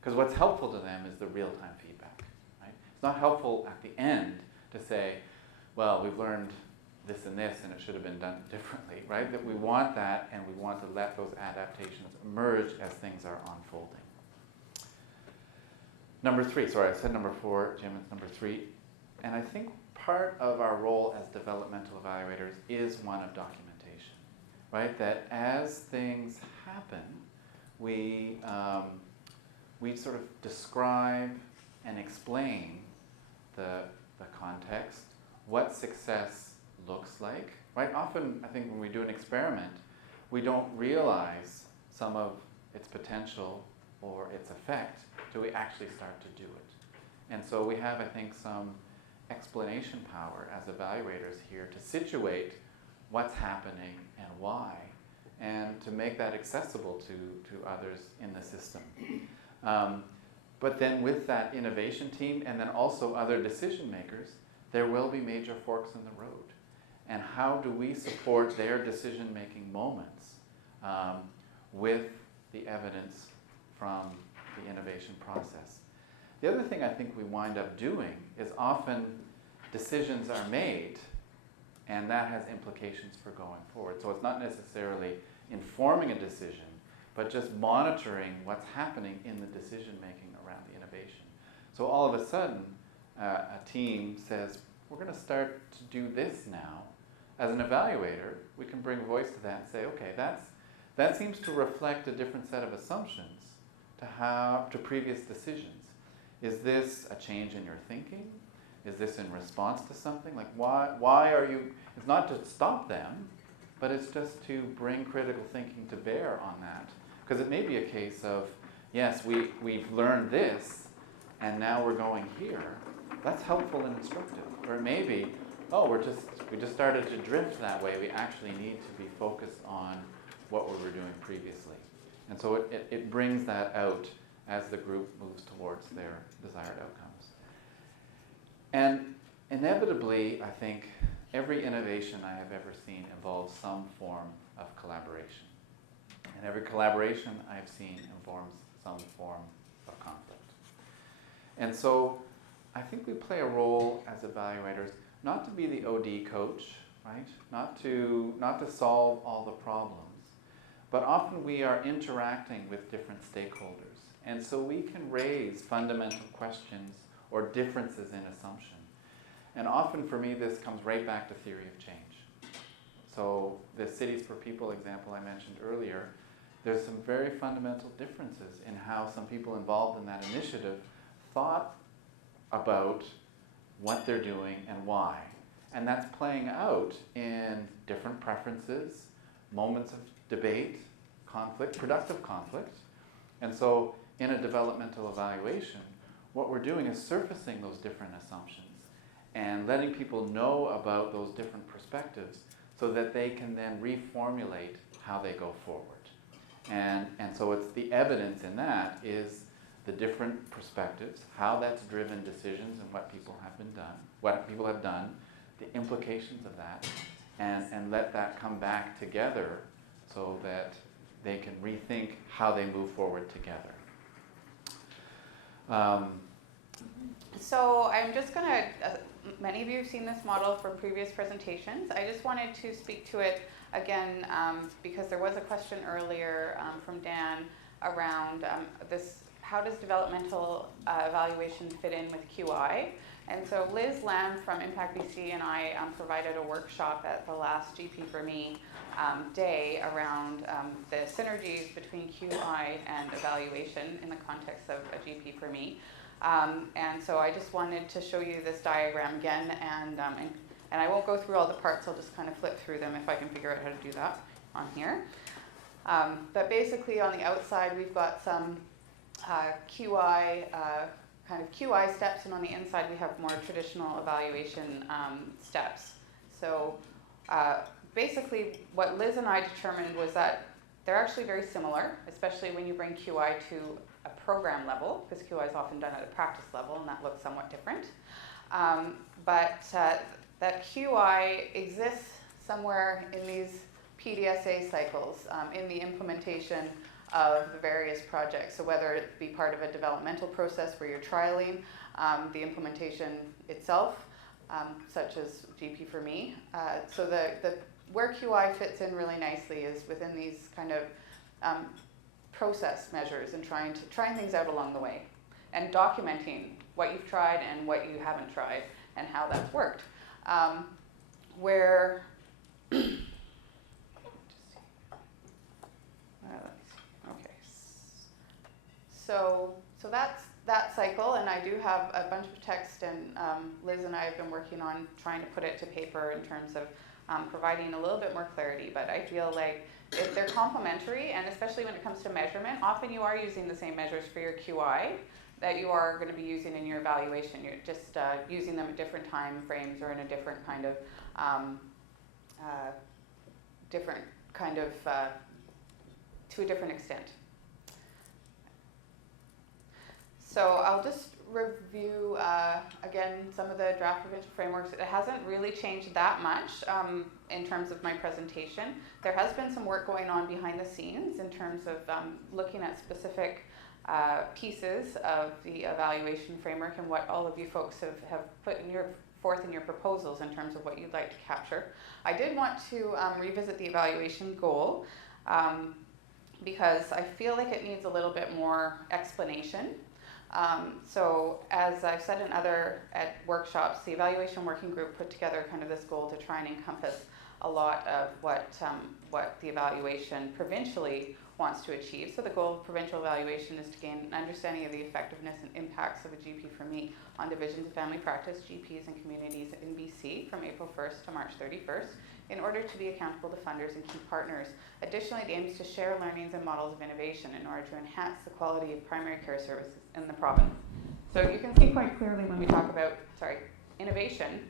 Because what's helpful to them is the real-time feedback, right? It's not helpful at the end to say, well, we've learned this and this and it should have been done differently, right? That we want that and we want to let those adaptations emerge as things are unfolding. Number 3, sorry, I said number 4, Jim, it's number 3. And I think part of our role as developmental evaluators is one of documentation, right? That as things happen, we sort of describe and explain the context, what success looks like, right? Often, I think when we do an experiment, we don't realize some of its potential or its effect till we actually start to do it. And so we have, I think, some explanation power as evaluators here to situate what's happening and why, and to make that accessible to others in the system. But then with that innovation team and then also other decision makers, there will be major forks in the road. And how do we support their decision-making moments with the evidence from the innovation process? The other thing I think we wind up doing is often decisions are made and that has implications for going forward. So it's not necessarily informing a decision, but just monitoring what's happening in the decision-making around the innovation. So all of a sudden, a team says, we're going to start to do this now. As an evaluator, we can bring voice to that and say, okay, that seems to reflect a different set of assumptions to previous decisions. Is this a change in your thinking? Is this in response to something? Like why are you, it's not to stop them, but it's just to bring critical thinking to bear on that. Because it may be a case of, yes, we've learned this, and now we're going here. That's helpful and instructive. Or it may be, oh, we just started to drift that way. We actually need to be focused on what we were doing previously. And so it brings that out as the group moves towards their desired outcomes. And inevitably, I think, every innovation I have ever seen involves some form of collaboration. And every collaboration I have seen involves some form of conflict. And so I think we play a role as evaluators, not to be the OD coach, right? Not to solve all the problems, but often we are interacting with different stakeholders. And so we can raise fundamental questions or differences in assumption. And often for me, this comes right back to theory of change. So the Cities for People example I mentioned earlier, there's some very fundamental differences in how some people involved in that initiative thought about what they're doing and why. And that's playing out in different preferences, moments of debate, conflict, productive conflict. And so in a developmental evaluation, what we're doing is surfacing those different assumptions and letting people know about those different perspectives so that they can then reformulate how they go forward. And so it's the evidence in that is the different perspectives, how that's driven decisions and what people have done, the implications of that, and let that come back together so that they can rethink how they move forward together. So I'm just going to, many of you have seen this model from previous presentations. I just wanted to speak to it again because there was a question earlier from Dan around this, how does developmental evaluation fit in with QI? And so Liz Lamb from Impact BC and I provided a workshop at the last GP for Me day around the synergies between QI and evaluation in the context of a GP for Me. And so I just wanted to show you this diagram again, and I won't go through all the parts, I'll just kind of flip through them if I can figure out how to do that on here. But basically on the outside we've got some QI, kind of QI steps, and on the inside we have more traditional evaluation steps. So basically what Liz and I determined was that they're actually very similar, especially when you bring QI to a program level, because QI is often done at a practice level and that looks somewhat different. But that QI exists somewhere in these PDSA cycles, in the implementation of the various projects. So whether it be part of a developmental process where you're trialing the implementation itself, such as GP for Me. So where QI fits in really nicely is within these kind of process measures and trying things out along the way and documenting what you've tried and what you haven't tried and how that's worked. where let me see. Okay. So that's that cycle, and I do have a bunch of text, and Liz and I have been working on trying to put it to paper in terms of providing a little bit more clarity, but I feel like if they're complementary, and especially when it comes to measurement, often you are using the same measures for your QI that you are going to be using in your evaluation. You're just using them at different time frames or in a different kind of to a different extent. So I'll just review again some of the draft provincial frameworks. It hasn't really changed that much in terms of my presentation. There has been some work going on behind the scenes in terms of looking at specific pieces of the evaluation framework and what all of you folks have put forth in your proposals in terms of what you'd like to capture. I did want to revisit the evaluation goal because I feel like it needs a little bit more explanation. So as I've said in other workshops, the evaluation working group put together kind of this goal to try and encompass a lot of what the evaluation provincially wants to achieve. So the goal of provincial evaluation is to gain an understanding of the effectiveness and impacts of a GP for me on divisions of family practice, GPs and communities in BC from April 1st to March 31st in order to be accountable to funders and key partners. Additionally, it aims to share learnings and models of innovation in order to enhance the quality of primary care services in the province. So you can see quite clearly when we talk about, innovation,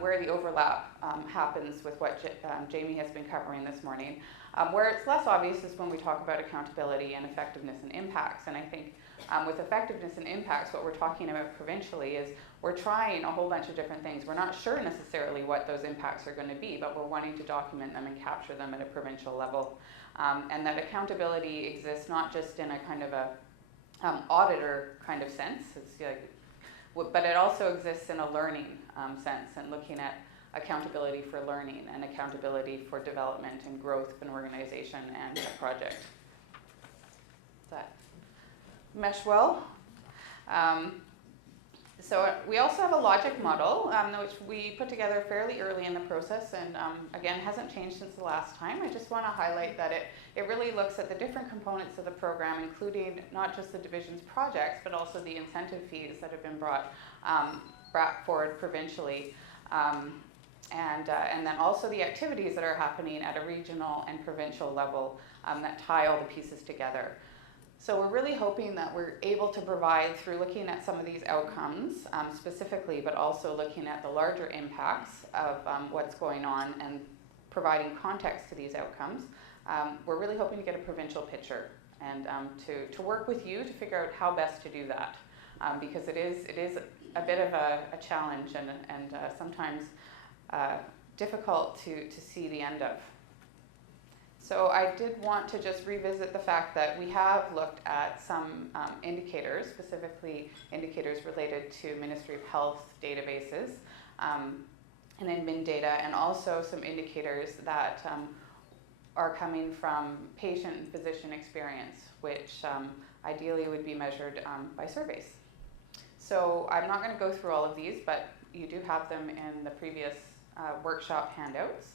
where the overlap happens with what Jamie has been covering this morning. Where it's less obvious is when we talk about accountability and effectiveness and impacts. And I think with effectiveness and impacts, what we're talking about provincially is we're trying a whole bunch of different things. We're not sure necessarily what those impacts are going to be, but we're wanting to document them and capture them at a provincial level. And that accountability exists not just in a kind of a auditor kind of sense, but it also exists in a learning sense and looking at accountability for learning and accountability for development and growth of an organization and a project. Does that mesh well? So we also have a logic model, which we put together fairly early in the process and again hasn't changed since the last time. I just want to highlight that it really looks at the different components of the program, including not just the division's projects, but also the incentive fees that have been brought forward provincially. And then also the activities that are happening at a regional and provincial level that tie all the pieces together. So we're really hoping that we're able to provide, through looking at some of these outcomes specifically, but also looking at the larger impacts of what's going on and providing context to these outcomes, we're really hoping to get a provincial picture and to work with you to figure out how best to do that. Because it is a bit of a challenge and sometimes difficult to see the end of. So I did want to just revisit the fact that we have looked at some indicators, specifically indicators related to Ministry of Health databases and admin data, and also some indicators that are coming from patient and physician experience, which ideally would be measured by surveys. So I'm not going to go through all of these, but you do have them in the previous workshop handouts.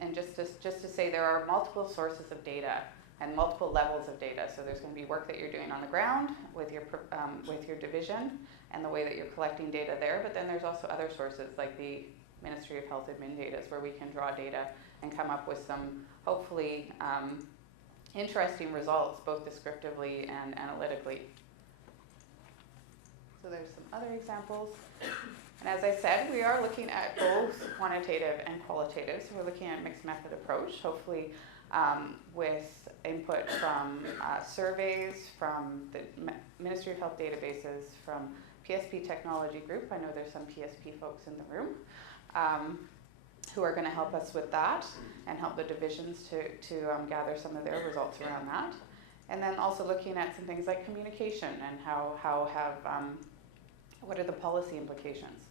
And just to say, there are multiple sources of data and multiple levels of data. So there's going to be work that you're doing on the ground with your division and the way that you're collecting data there. But then there's also other sources like the Ministry of Health admin data, where we can draw data and come up with some hopefully interesting results, both descriptively and analytically. So there's some other examples. And as I said, we are looking at both quantitative and qualitative. So we're looking at a mixed method approach, hopefully with input from surveys, from the Ministry of Health databases, from PSP Technology Group. I know there's some PSP folks in the room who are going to help us with that and help the divisions to gather some of their results around that. And then also looking at some things like communication and what are the policy implications.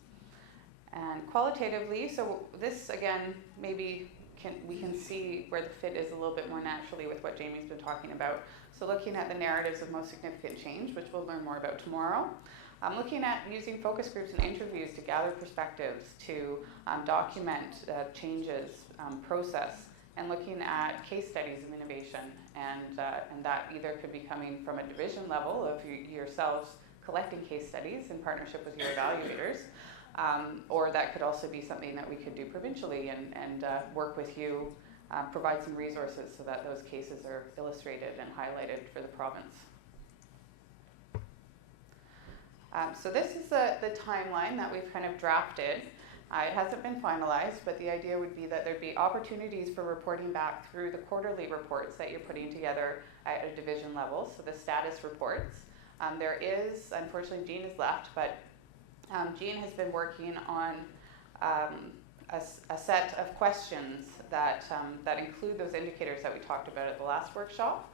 And qualitatively, so this again, maybe we can see where the fit is a little bit more naturally with what Jamie's been talking about. So looking at the narratives of most significant change, which we'll learn more about tomorrow. I'm looking at using focus groups and interviews to gather perspectives, to document changes, process, and looking at case studies of innovation. And that either could be coming from a division level of yourselves collecting case studies in partnership with your evaluators, or that could also be something that we could do provincially and work with you, provide some resources so that those cases are illustrated and highlighted for the province. So this is the timeline that we've kind of drafted. It hasn't been finalized, but the idea would be that there'd be opportunities for reporting back through the quarterly reports that you're putting together at a division level, so the status reports. There is, unfortunately Jean has left, but Jean has been working on a set of questions that include those indicators that we talked about at the last workshop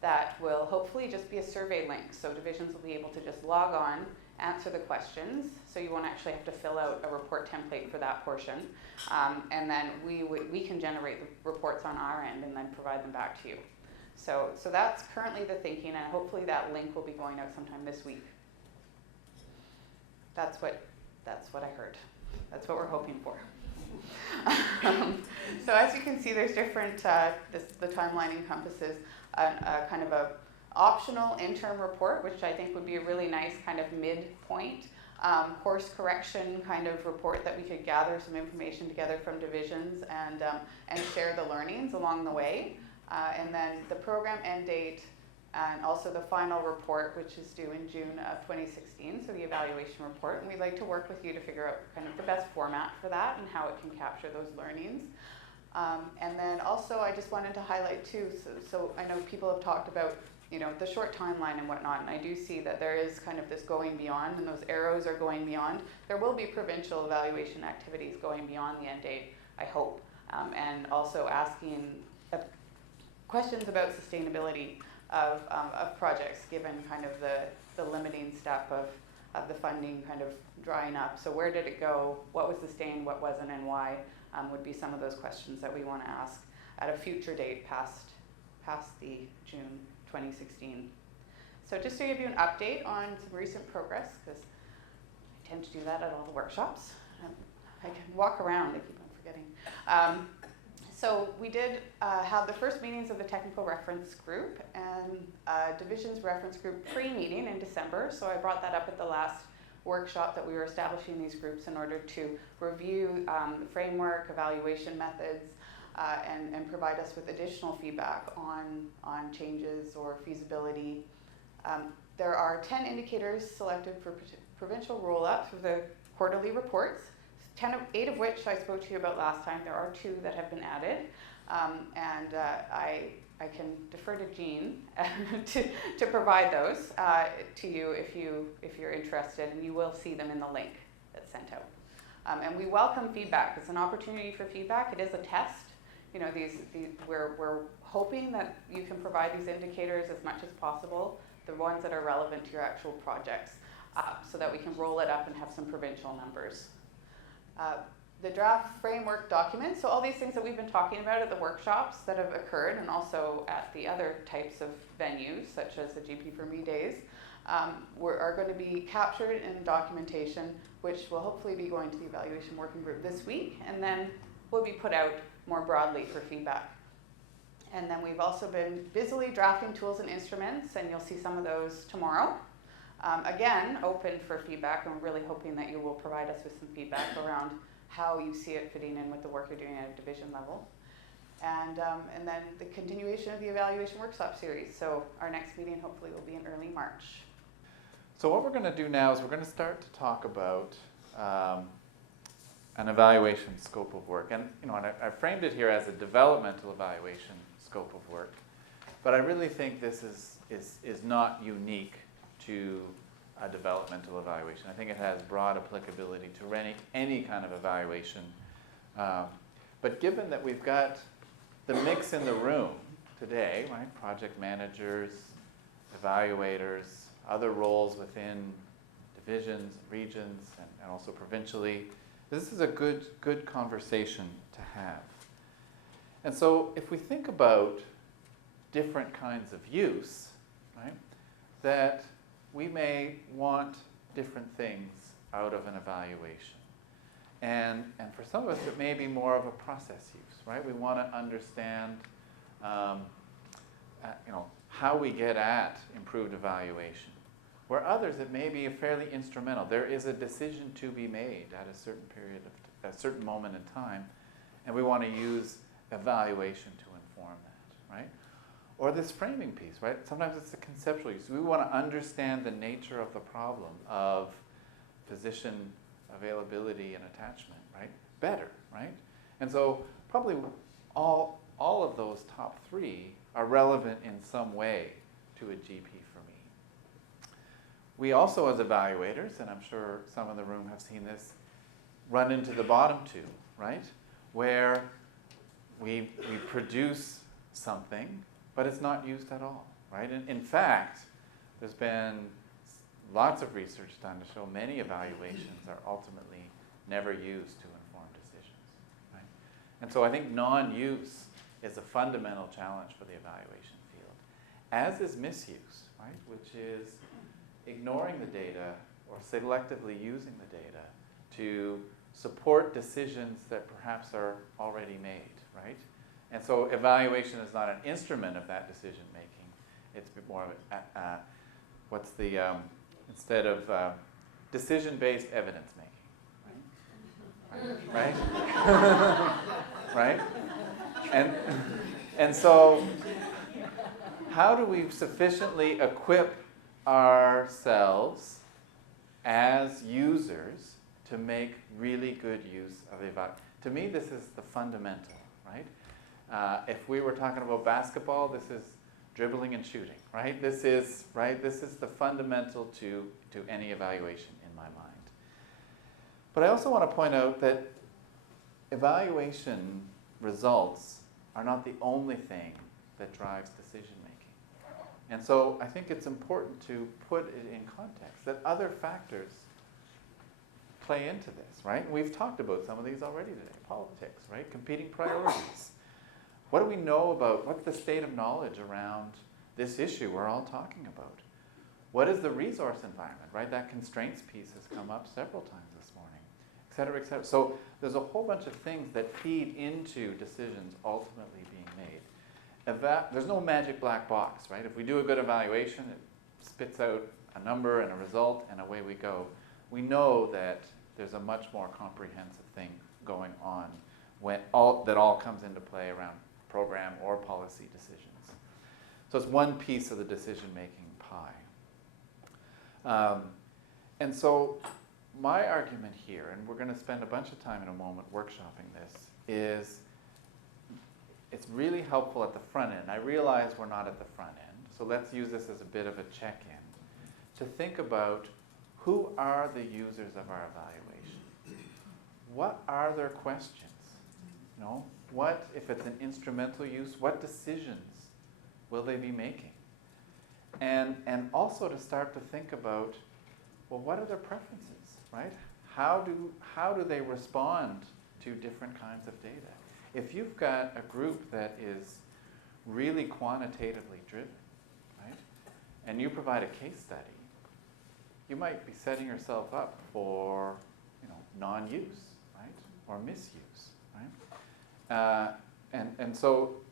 that will hopefully just be a survey link. So divisions will be able to just log on, answer the questions, so you won't actually have to fill out a report template for that portion. And then we can generate the reports on our end and then provide them back to you. So that's currently the thinking, and hopefully that link will be going out sometime this week. That's what I heard. That's what we're hoping for. So as you can see, there's different, the timeline encompasses a kind of a optional interim report, which I think would be a really nice kind of midpoint course correction kind of report that we could gather some information together from divisions and share the learnings along the way. And then the program end date and also the final report, which is due in June of 2016, so the evaluation report. And we'd like to work with you to figure out kind of the best format for that and how it can capture those learnings. And then also I just wanted to highlight too, so I know people have talked about, you know, the short timeline and whatnot, and I do see that there is kind of this going beyond, and those arrows are going beyond. There will be provincial evaluation activities going beyond the end date, I hope, and also asking questions about sustainability of projects, given kind of the limiting step of the funding kind of drying up. So where did it go? What was sustained? What wasn't? And why? Would be some of those questions that we want to ask at a future date past the June 2016. So just to give you an update on some recent progress, because I tend to do that at all the workshops. I can walk around, I keep on forgetting. So we did have the first meetings of the technical reference group and divisions reference group pre-meeting in December. So I brought that up at the last workshop that we were establishing these groups in order to review the framework, evaluation methods, and provide us with additional feedback on changes or feasibility. There are 10 indicators selected for provincial roll-up through the quarterly reports. 8 of which I spoke to you about last time. There are 2 that have been added, and I can defer to Jean to provide those to you if you're interested, and you will see them in the link that's sent out. And we welcome feedback. It's an opportunity for feedback. It is a test. You know, we're hoping that you can provide these indicators as much as possible, the ones that are relevant to your actual projects, so that we can roll it up and have some provincial numbers. The draft framework document, so all these things that we've been talking about at the workshops that have occurred and also at the other types of venues, such as the GP for Me days, are going to be captured in documentation, which will hopefully be going to the evaluation working group this week, and then will be put out more broadly for feedback. And then we've also been busily drafting tools and instruments, and you'll see some of those tomorrow. Again, open for feedback, and we're really hoping that you will provide us with some feedback around how you see it fitting in with the work you're doing at a division level. And then the continuation of the evaluation workshop series. So our next meeting hopefully will be in early March. So what we're going to do now is we're going to start to talk about an evaluation scope of work. And you know, I framed it here as a developmental evaluation scope of work, but I really think this is not unique to a developmental evaluation. I think it has broad applicability to any kind of evaluation. But given that we've got the mix in the room today, right? Project managers, evaluators, other roles within divisions, regions, and also provincially, this is a good conversation to have. And so if we think about different kinds of use, right, that we may want different things out of an evaluation. And for some of us, it may be more of a process use, right? We want to understand, how we get at improved evaluation. Where others, it may be fairly instrumental. There is a decision to be made at a certain period of, a certain moment in time, and we want to use evaluation to inform that, right? Or this framing piece, right? Sometimes it's the conceptual use. We want to understand the nature of the problem of physician availability and attachment, right? Better, right? And so probably all of those top three are relevant in some way to a GP for me. We also, as evaluators, and I'm sure some in the room have seen this, run into the bottom two, right? Where we produce something, but it's not used at all, right? And in fact, there's been lots of research done to show many evaluations are ultimately never used to inform decisions, right? And so I think non-use is a fundamental challenge for the evaluation field, as is misuse, right? Which is ignoring the data or selectively using the data to support decisions that perhaps are already made, right? And so evaluation is not an instrument of that decision making. It's more of instead of decision-based evidence making, right? Right? And so how do we sufficiently equip ourselves as users to make really good use of evaluation? To me, this is the fundamental, right? If we were talking about basketball, this is dribbling and shooting, right? This is the fundamental to any evaluation in my mind. But I also want to point out that evaluation results are not the only thing that drives decision making. And so I think it's important to put it in context that other factors play into this, right? We've talked about some of these already today. Politics, right? Competing priorities. What do we know about, what's the state of knowledge around this issue we're all talking about? What is the resource environment, right? That constraints piece has come up several times this morning, et cetera, et cetera. So there's a whole bunch of things that feed into decisions ultimately being made. There's no magic black box, right? If we do a good evaluation, it spits out a number and a result, and away we go. We know that there's a much more comprehensive thing going on that all comes into play around program or policy decisions. So it's one piece of the decision-making pie. And so my argument here, and we're going to spend a bunch of time in a moment workshopping this, is it's really helpful at the front end. I realize we're not at the front end, so let's use this as a bit of a check-in to think about who are the users of our evaluation. What are their questions? You know, what, if it's an instrumental use, what decisions will they be making? And also to start to think about, well, what are their preferences, right? How do they respond to different kinds of data? If you've got a group that is really quantitatively driven, right, and you provide a case study, you might be setting yourself up for, non-use, right, or misuse, right? And so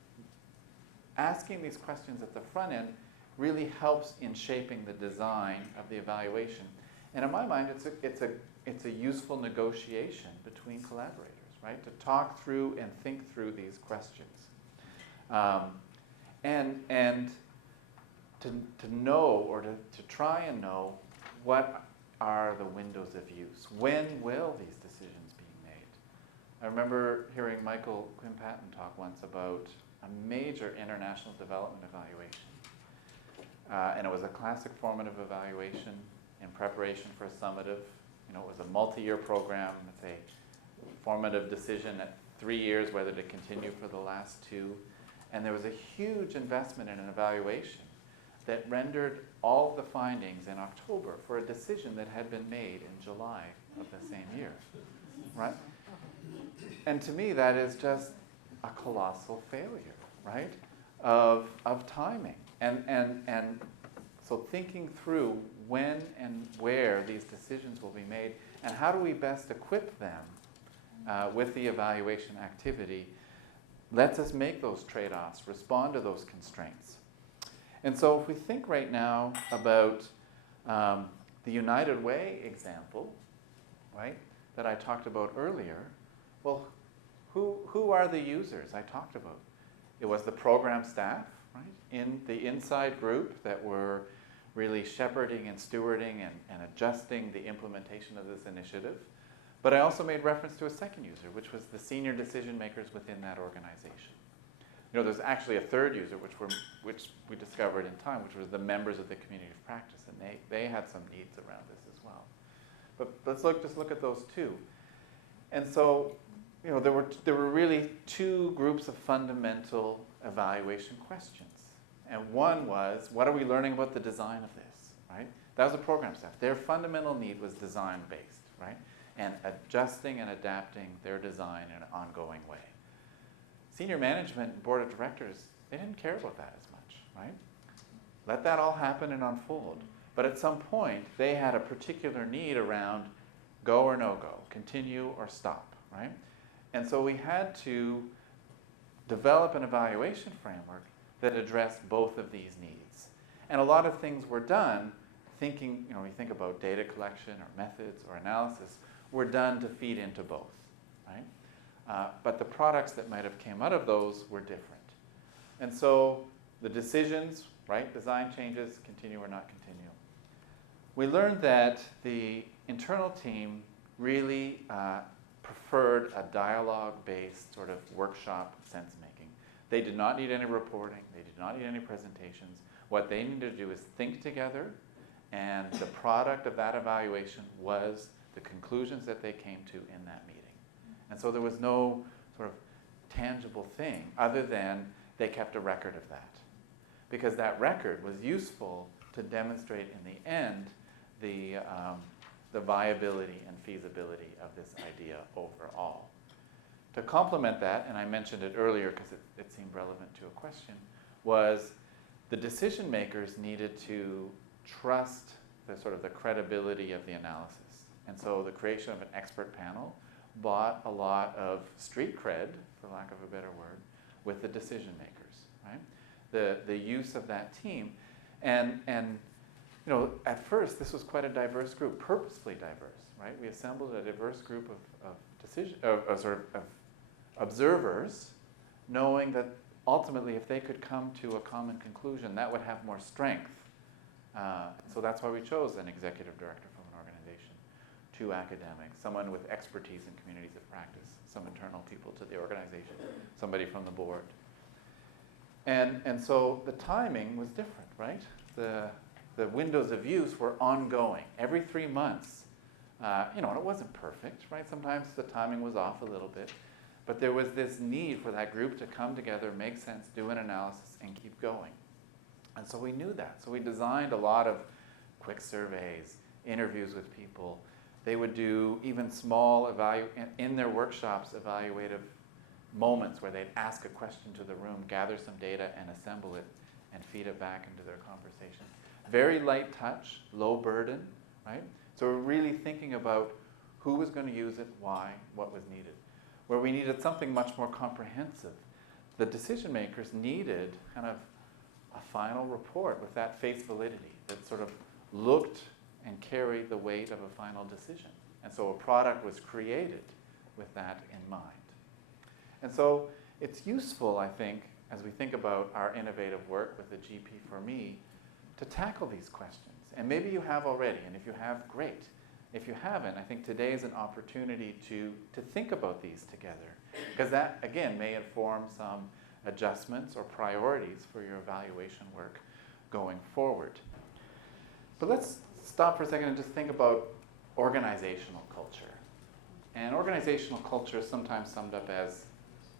asking these questions at the front end really helps in shaping the design of the evaluation. And in my mind, it's a useful negotiation between collaborators, right? To talk through and think through these questions. And to know or to try and know what are the windows of use. When will these decisions be made? I remember hearing Michael Quinn-Patton talk once about a major international development evaluation. And it was a classic formative evaluation in preparation for a summative. It was a multi-year program. It's a formative decision at 3 years whether to continue for the last 2. And there was a huge investment in an evaluation that rendered all of the findings in October for a decision that had been made in July of the same year, right? And to me, that is just a colossal failure, right, of timing. And So thinking through when and where these decisions will be made, and how do we best equip them with the evaluation activity, lets us make those trade-offs, respond to those constraints. And so if we think right now about the United Way example, right, that I talked about earlier, well, who are the users I talked about? It was the program staff, right, in the inside group that were really shepherding and stewarding and adjusting the implementation of this initiative. But I also made reference to a second user, which was the senior decision makers within that organization. You know, there's actually a third user, which we discovered in time, which was the members of the community of practice, and they had some needs around this as well. But let's just look at those two. And so, you know, there were really two groups of fundamental evaluation questions. And one was, what are we learning about the design of this, right? That was the program staff. Their fundamental need was design-based, right? And adjusting and adapting their design in an ongoing way. Senior management and board of directors, they didn't care about that as much, right? Let that all happen and unfold. But at some point, they had a particular need around go or no go, continue or stop, right? And so we had to develop an evaluation framework that addressed both of these needs. And a lot of things were done thinking, you know, we think about data collection or methods or analysis, were done to feed into both, right? But the products that might have came out of those were different. And so the decisions, right, design changes, continue or not continue. We learned that the internal team really preferred a dialogue-based sort of workshop sense-making. They did not need any reporting. They did not need any presentations. What they needed to do is think together, and the product of that evaluation was the conclusions that they came to in that meeting. And so there was no sort of tangible thing other than they kept a record of that, because that record was useful to demonstrate in the end the viability and feasibility of this idea overall. To complement that, and I mentioned it earlier because it seemed relevant to a question, was the decision makers needed to trust the sort of the credibility of the analysis. And so the creation of an expert panel bought a lot of street cred, for lack of a better word, with the decision makers, right? The use of that team. And you know, at first, this was quite a diverse group, purposefully diverse, right? We assembled a diverse group of observers, knowing that ultimately, if they could come to a common conclusion, that would have more strength. So that's why we chose an executive director from an organization, 2 academics, someone with expertise in communities of practice, some internal people to the organization, somebody from the board. And so the timing was different, right? The windows of use were ongoing. Every 3 months, you know, and it wasn't perfect, right? Sometimes the timing was off a little bit. But there was this need for that group to come together, make sense, do an analysis, and keep going. And so we knew that. So we designed a lot of quick surveys, interviews with people. They would do even small, in their workshops, evaluative moments where they'd ask a question to the room, gather some data, and assemble it, and feed it back into their conversation. Very light touch, low burden, right? So we're really thinking about who was going to use it, why, what was needed. Where we needed something much more comprehensive. The decision makers needed kind of a final report with that face validity that sort of looked and carried the weight of a final decision. And so a product was created with that in mind. And so it's useful, I think, as we think about our innovative work with the GP4Me, to tackle these questions. And maybe you have already, and if you have, great. If you haven't, I think today is an opportunity to think about these together, because that, again, may inform some adjustments or priorities for your evaluation work going forward. But let's stop for a second and just think about organizational culture. And organizational culture is sometimes summed up as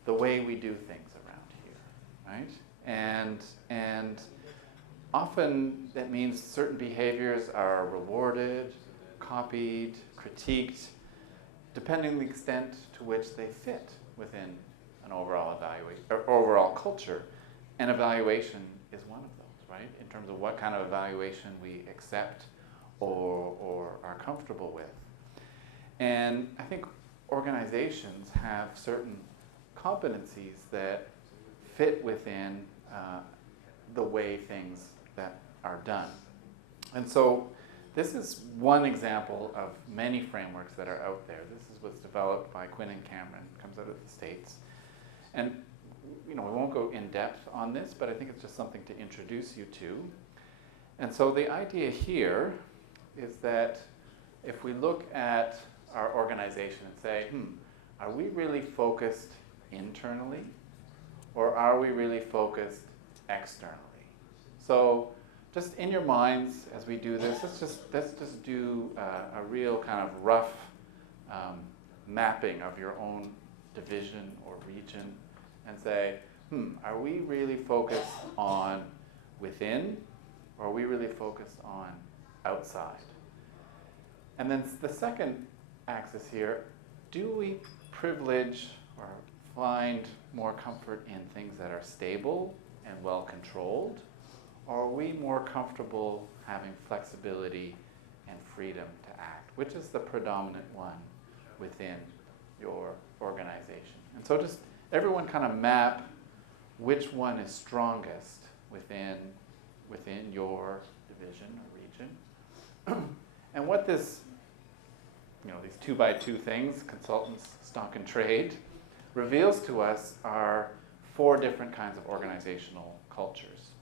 the way we do things around here, right? And often that means certain behaviors are rewarded, copied, critiqued, depending on the extent to which they fit within an overall evaluation or overall culture. And evaluation is one of those, right? In terms of what kind of evaluation we accept or are comfortable with. And I think organizations have certain competencies that fit within the way things that are done. And so this is one example of many frameworks that are out there. This is what's developed by Quinn and Cameron, comes out of the States. And we won't go in depth on this, but I think it's just something to introduce you to. And so the idea here is that if we look at our organization and say, are we really focused internally, or are we really focused externally? So just in your minds as we do this, let's just do a real kind of rough mapping of your own division or region and say, are we really focused on within, or are we really focused on outside? And then the second axis here, do we privilege or find more comfort in things that are stable and well controlled, or are we more comfortable having flexibility and freedom to act? Which is the predominant one within your organization? And so just everyone kind of map which one is strongest within your division or region. And what this, these 2x2 things, consultants, stock and trade, reveals to us are 4 different kinds of organizational cultures.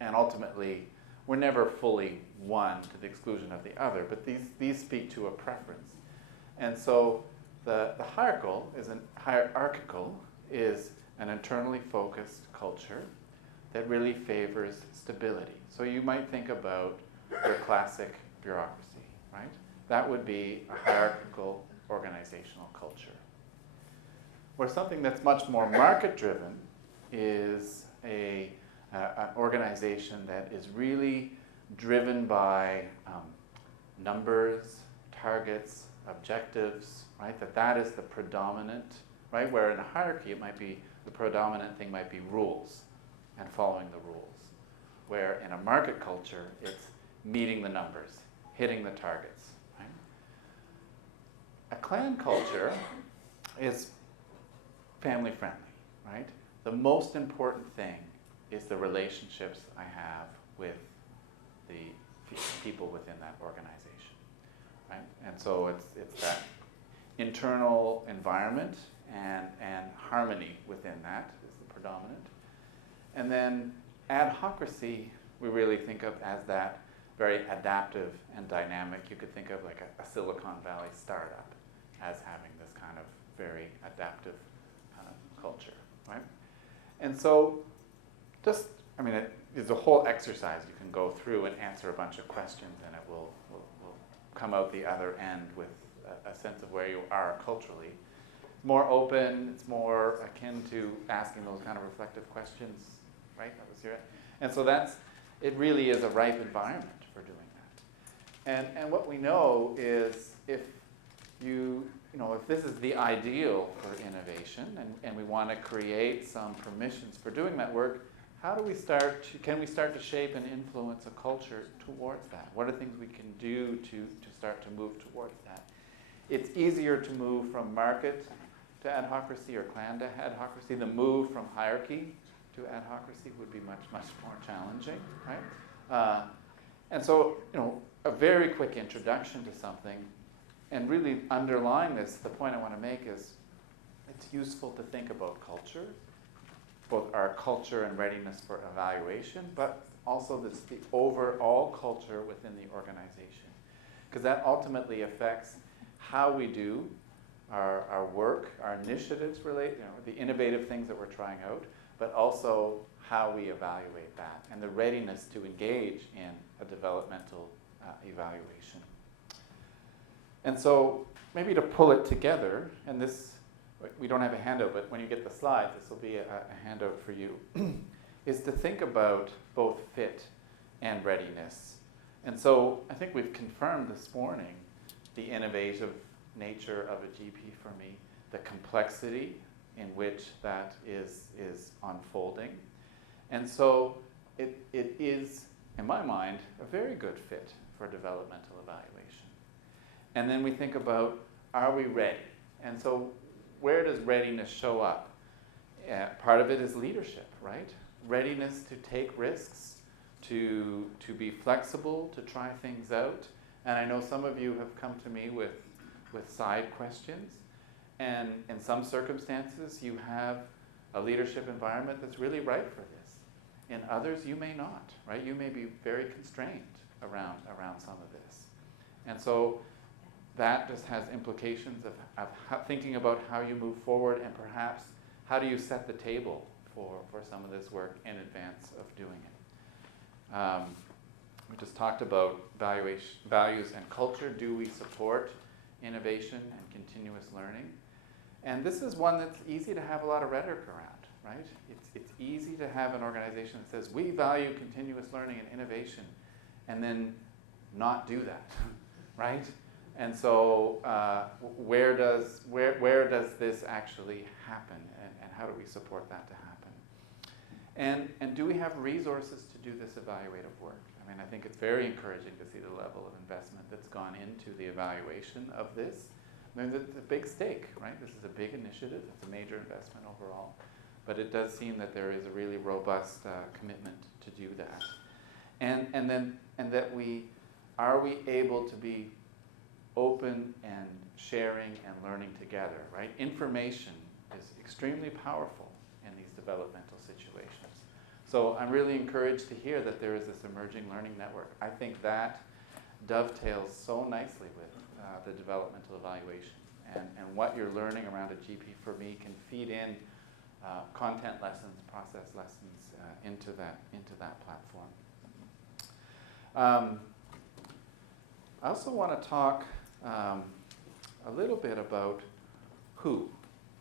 And ultimately, we're never fully one to the exclusion of the other, but these speak to a preference. And so the hierarchical is an internally focused culture that really favors stability. So you might think about your classic bureaucracy, right? That would be a hierarchical organizational culture. Where something that's much more market-driven is an organization that is really driven by numbers, targets, objectives, right? That is the predominant, right? Where in a hierarchy, it might be, the predominant thing might be rules and following the rules. Where in a market culture, it's meeting the numbers, hitting the targets, right? A clan culture is family friendly, right? The most important thing is the relationships I have with the people within that organization, right? And so it's that internal environment and harmony within that is the predominant. And then adhocracy, we really think of as that very adaptive and dynamic. You could think of like a Silicon Valley startup as having this kind of very adaptive kind of culture, right? And so just, it's a whole exercise you can go through and answer a bunch of questions, and it will come out the other end with a sense of where you are culturally. It's more open, it's more akin to asking those kind of reflective questions, right? And so it really is a ripe environment for doing that. And what we know is if if this is the ideal for innovation and we want to create some permissions for doing that work, can we start to shape and influence a culture towards that? What are things we can do to start to move towards that? It's easier to move from market to adhocracy or clan to adhocracy. The move from hierarchy to adhocracy would be much, much more challenging, right? And so, a very quick introduction to something, and really underlying this, the point I want to make is it's useful to think about culture, both our culture and readiness for evaluation, but also the overall culture within the organization. Because that ultimately affects how we do our work, our initiatives relate, the innovative things that we're trying out, but also how we evaluate that and the readiness to engage in a developmental evaluation. And so maybe to pull it together, and this, we don't have a handout, but when you get the slides, this will be a handout for you, is to think about both fit and readiness. And so I think we've confirmed this morning the innovative nature of a GP for me, the complexity in which that is unfolding. And so it is, in my mind, a very good fit for developmental evaluation. And then we think about, are we ready? And so where does readiness show up? Part of it is leadership, right? Readiness to take risks, to be flexible, to try things out. And I know some of you have come to me with side questions. And in some circumstances, you have a leadership environment that's really right for this. In others, you may not, right? You may be very constrained around some of this. And so that just has implications of thinking about how you move forward, and perhaps how do you set the table for some of this work in advance of doing it. We just talked about values and culture. Do we support innovation and continuous learning? And this is one that's easy to have a lot of rhetoric around, right? It's easy to have an organization that says, we value continuous learning and innovation, and then not do that, right? And so where does this actually happen, and how do we support that to happen? And do we have resources to do this evaluative work? I mean, I think it's very encouraging to see the level of investment that's gone into the evaluation of this. I mean, it's a big stake, right? This is a big initiative. It's a major investment overall. But it does seem that there is a really robust commitment to do that. And that are we able to be open and sharing and learning together, right? Information is extremely powerful in these developmental situations. So I'm really encouraged to hear that there is this emerging learning network. I think that dovetails so nicely with the developmental evaluation. And what you're learning around a GP for me can feed in content lessons, process lessons into that platform. I also want to talk a little bit about who.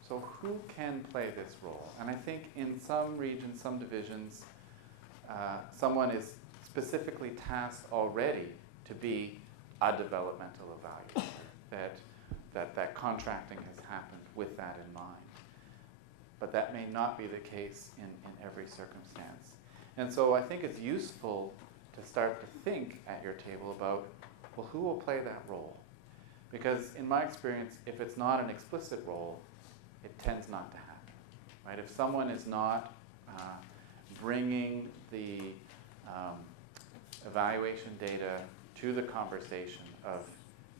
So who can play this role? And I think in some regions, some divisions, someone is specifically tasked already to be a developmental evaluator, that contracting has happened with that in mind. But that may not be the case in every circumstance. And so I think it's useful to start to think at your table about, well, who will play that role? Because in my experience, if it's not an explicit role, it tends not to happen, right? If someone is not bringing the evaluation data to the conversation of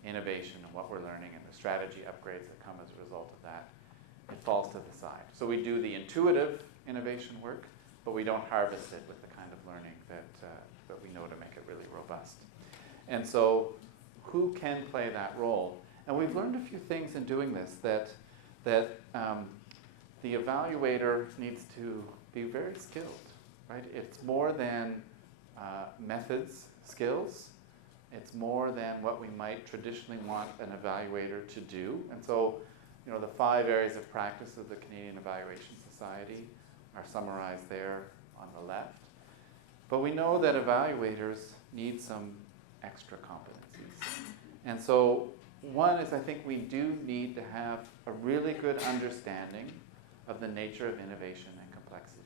innovation and what we're learning and the strategy upgrades that come as a result of that, it falls to the side. So we do the intuitive innovation work, but we don't harvest it with the kind of learning that we know to make it really robust. And so who can play that role? And we've learned a few things in doing this, that the evaluator needs to be very skilled, right? It's more than methods, skills. It's more than what we might traditionally want an evaluator to do. And so, you know, the 5 areas of practice of the Canadian Evaluation Society are summarized there on the left. But we know that evaluators need some extra competencies. And so one is, I think we do need to have a really good understanding of the nature of innovation and complexity.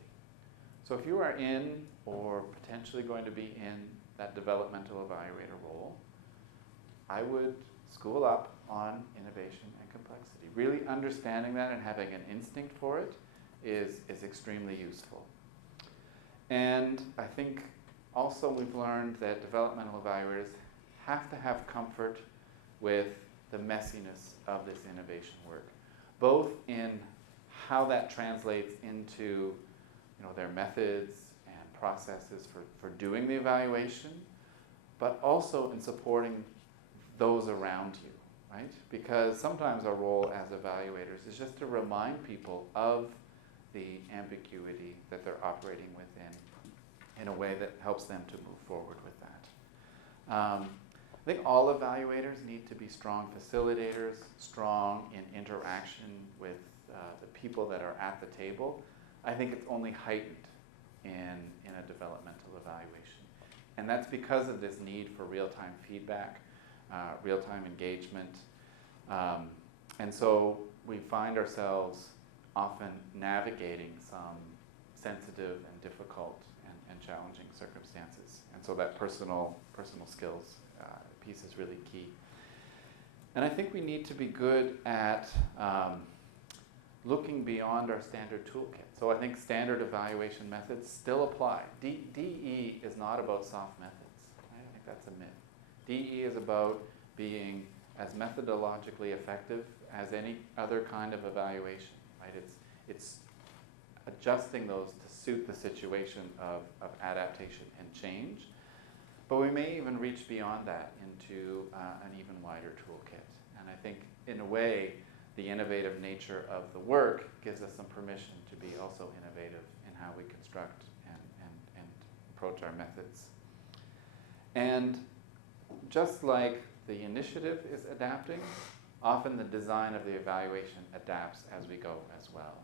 So if you are in or potentially going to be in that developmental evaluator role, I would school up on innovation and complexity. Really understanding that and having an instinct for it is extremely useful. And I think also we've learned that developmental evaluators have to have comfort with the messiness of this innovation work, both in how that translates into, you know, their methods and processes for doing the evaluation, but also in supporting those around you, right? Because sometimes our role as evaluators is just to remind people of the ambiguity that they're operating within in a way that helps them to move forward with that. I think all evaluators need to be strong facilitators, strong in interaction with the people that are at the table. I think it's only heightened in a developmental evaluation. And that's because of this need for real-time feedback, real-time engagement. And so we find ourselves often navigating some sensitive and difficult and challenging circumstances. And so that personal skills piece is really key. And I think we need to be good at looking beyond our standard toolkit. So I think standard evaluation methods still apply. DE is not about soft methods. Right? I think that's a myth. DE is about being as methodologically effective as any other kind of evaluation. Right? It's adjusting those to suit the situation of adaptation and change. But we may even reach beyond that into an even wider toolkit. And I think, in a way, the innovative nature of the work gives us some permission to be also innovative in how we construct and approach our methods. And just like the initiative is adapting, often the design of the evaluation adapts as we go as well.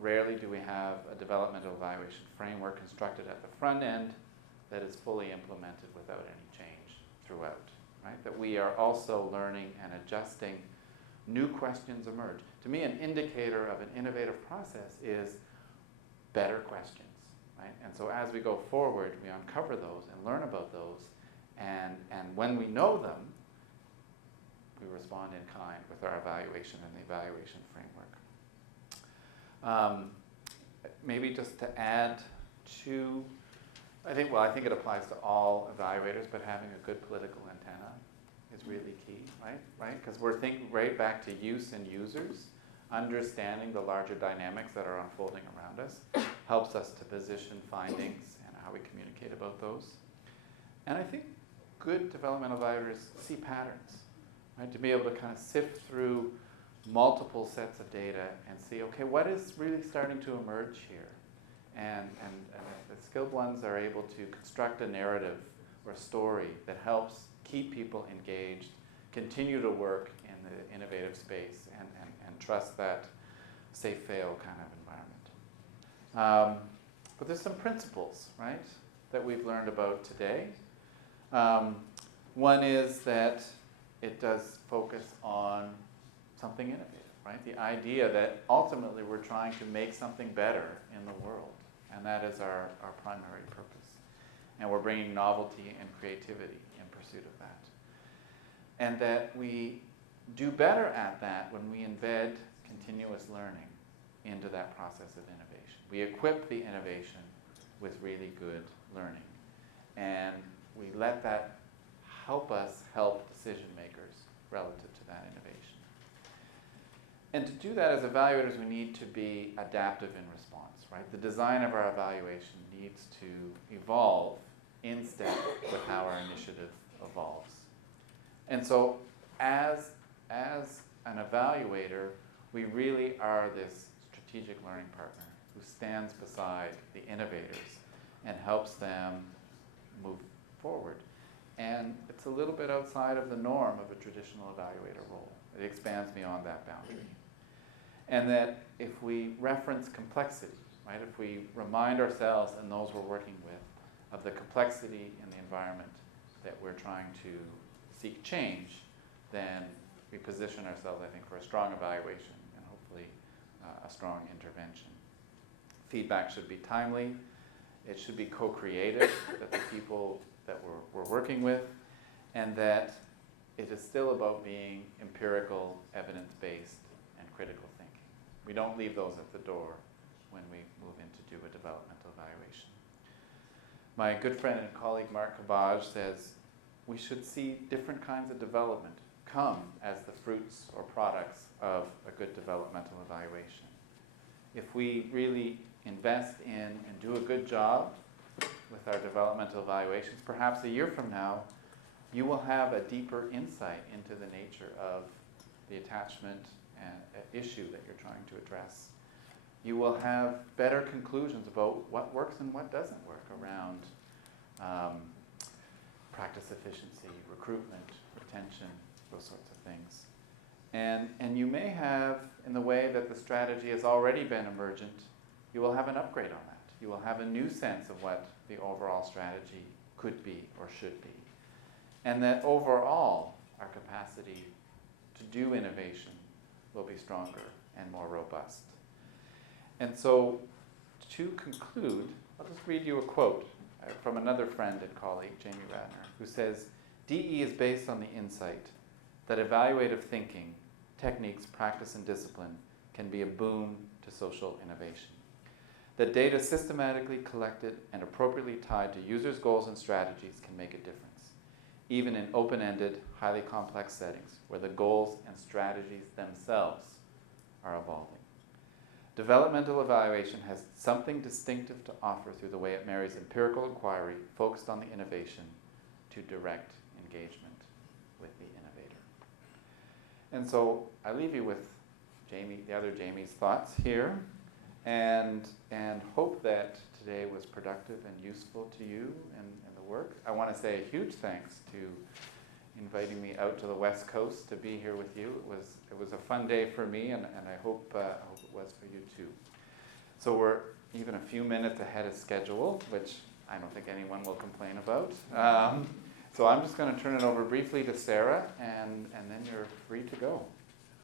Rarely do we have a developmental evaluation framework constructed at the front end that is fully implemented without any change throughout, right? That we are also learning and adjusting. New questions emerge. To me, an indicator of an innovative process is better questions, right? And so as we go forward, we uncover those and learn about those, and when we know them, we respond in kind with our evaluation and the evaluation framework. Maybe just to add to, I think it applies to all evaluators, but having a good political antenna is really key, right? Because we're thinking right back to use and users. Understanding the larger dynamics that are unfolding around us helps us to position findings and how we communicate about those. And I think good developmental evaluators see patterns, right? To be able to kind of sift through multiple sets of data and see, okay, what is really starting to emerge here? And the skilled ones are able to construct a narrative or story that helps keep people engaged, continue to work in the innovative space, and trust that safe-fail kind of environment. But there's some principles, right, that we've learned about today. One is that it does focus on something innovative, right? The idea that ultimately we're trying to make something better in the world, and that is our primary purpose. And we're bringing novelty and creativity in pursuit of that. And that we do better at that when we embed continuous learning into that process of innovation. We equip the innovation with really good learning. And we let that help us help decision makers relative to that innovation. And to do that as evaluators, we need to be adaptive in response, right? The design of our evaluation needs to evolve in step with how our initiative evolves. And so as an evaluator, we really are this strategic learning partner who stands beside the innovators and helps them move forward. And it's a little bit outside of the norm of a traditional evaluator role. It expands beyond that boundary. And that if we reference complexity, right, if we remind ourselves and those we're working with of the complexity in the environment that we're trying to seek change, then we position ourselves, I think, for a strong evaluation and hopefully a strong intervention. Feedback should be timely. It should be co-creative, that the people that we're working with, and that it is still about being empirical, evidence-based, and critical thinking. We don't leave those at the door when we move in to do a developmental evaluation. My good friend and colleague Mark Kabaj says we should see different kinds of development come as the fruits or products of a good developmental evaluation. If we really invest in and do a good job with our developmental evaluations, perhaps a year from now, you will have a deeper insight into the nature of the attachment and issue that you're trying to address. You will have better conclusions about what works and what doesn't work around practice efficiency, recruitment, retention, those sorts of things. And you may have, in the way that the strategy has already been emergent, you will have an upgrade on that. You will have a new sense of what the overall strategy could be or should be. And that overall, our capacity to do innovation will be stronger and more robust. And so, to conclude, I'll just read you a quote from another friend and colleague, Jamie Radner, who says, DE is based on the insight that evaluative thinking, techniques, practice, and discipline can be a boon to social innovation. That data systematically collected and appropriately tied to users' goals and strategies can make a difference, even in open-ended, highly complex settings where the goals and strategies themselves are evolving. Developmental evaluation has something distinctive to offer through the way it marries empirical inquiry focused on the innovation to direct engagement with the innovator. And so I leave you with Jamie, the other Jamie's thoughts here, and hope that today was productive and useful to you and the work. I want to say a huge thanks to inviting me out to the West Coast to be here with you. It was a fun day for me, and I hope it was for you too. So we're even a few minutes ahead of schedule, which I don't think anyone will complain about. So I'm just going to turn it over briefly to Sarah, and then you're free to go.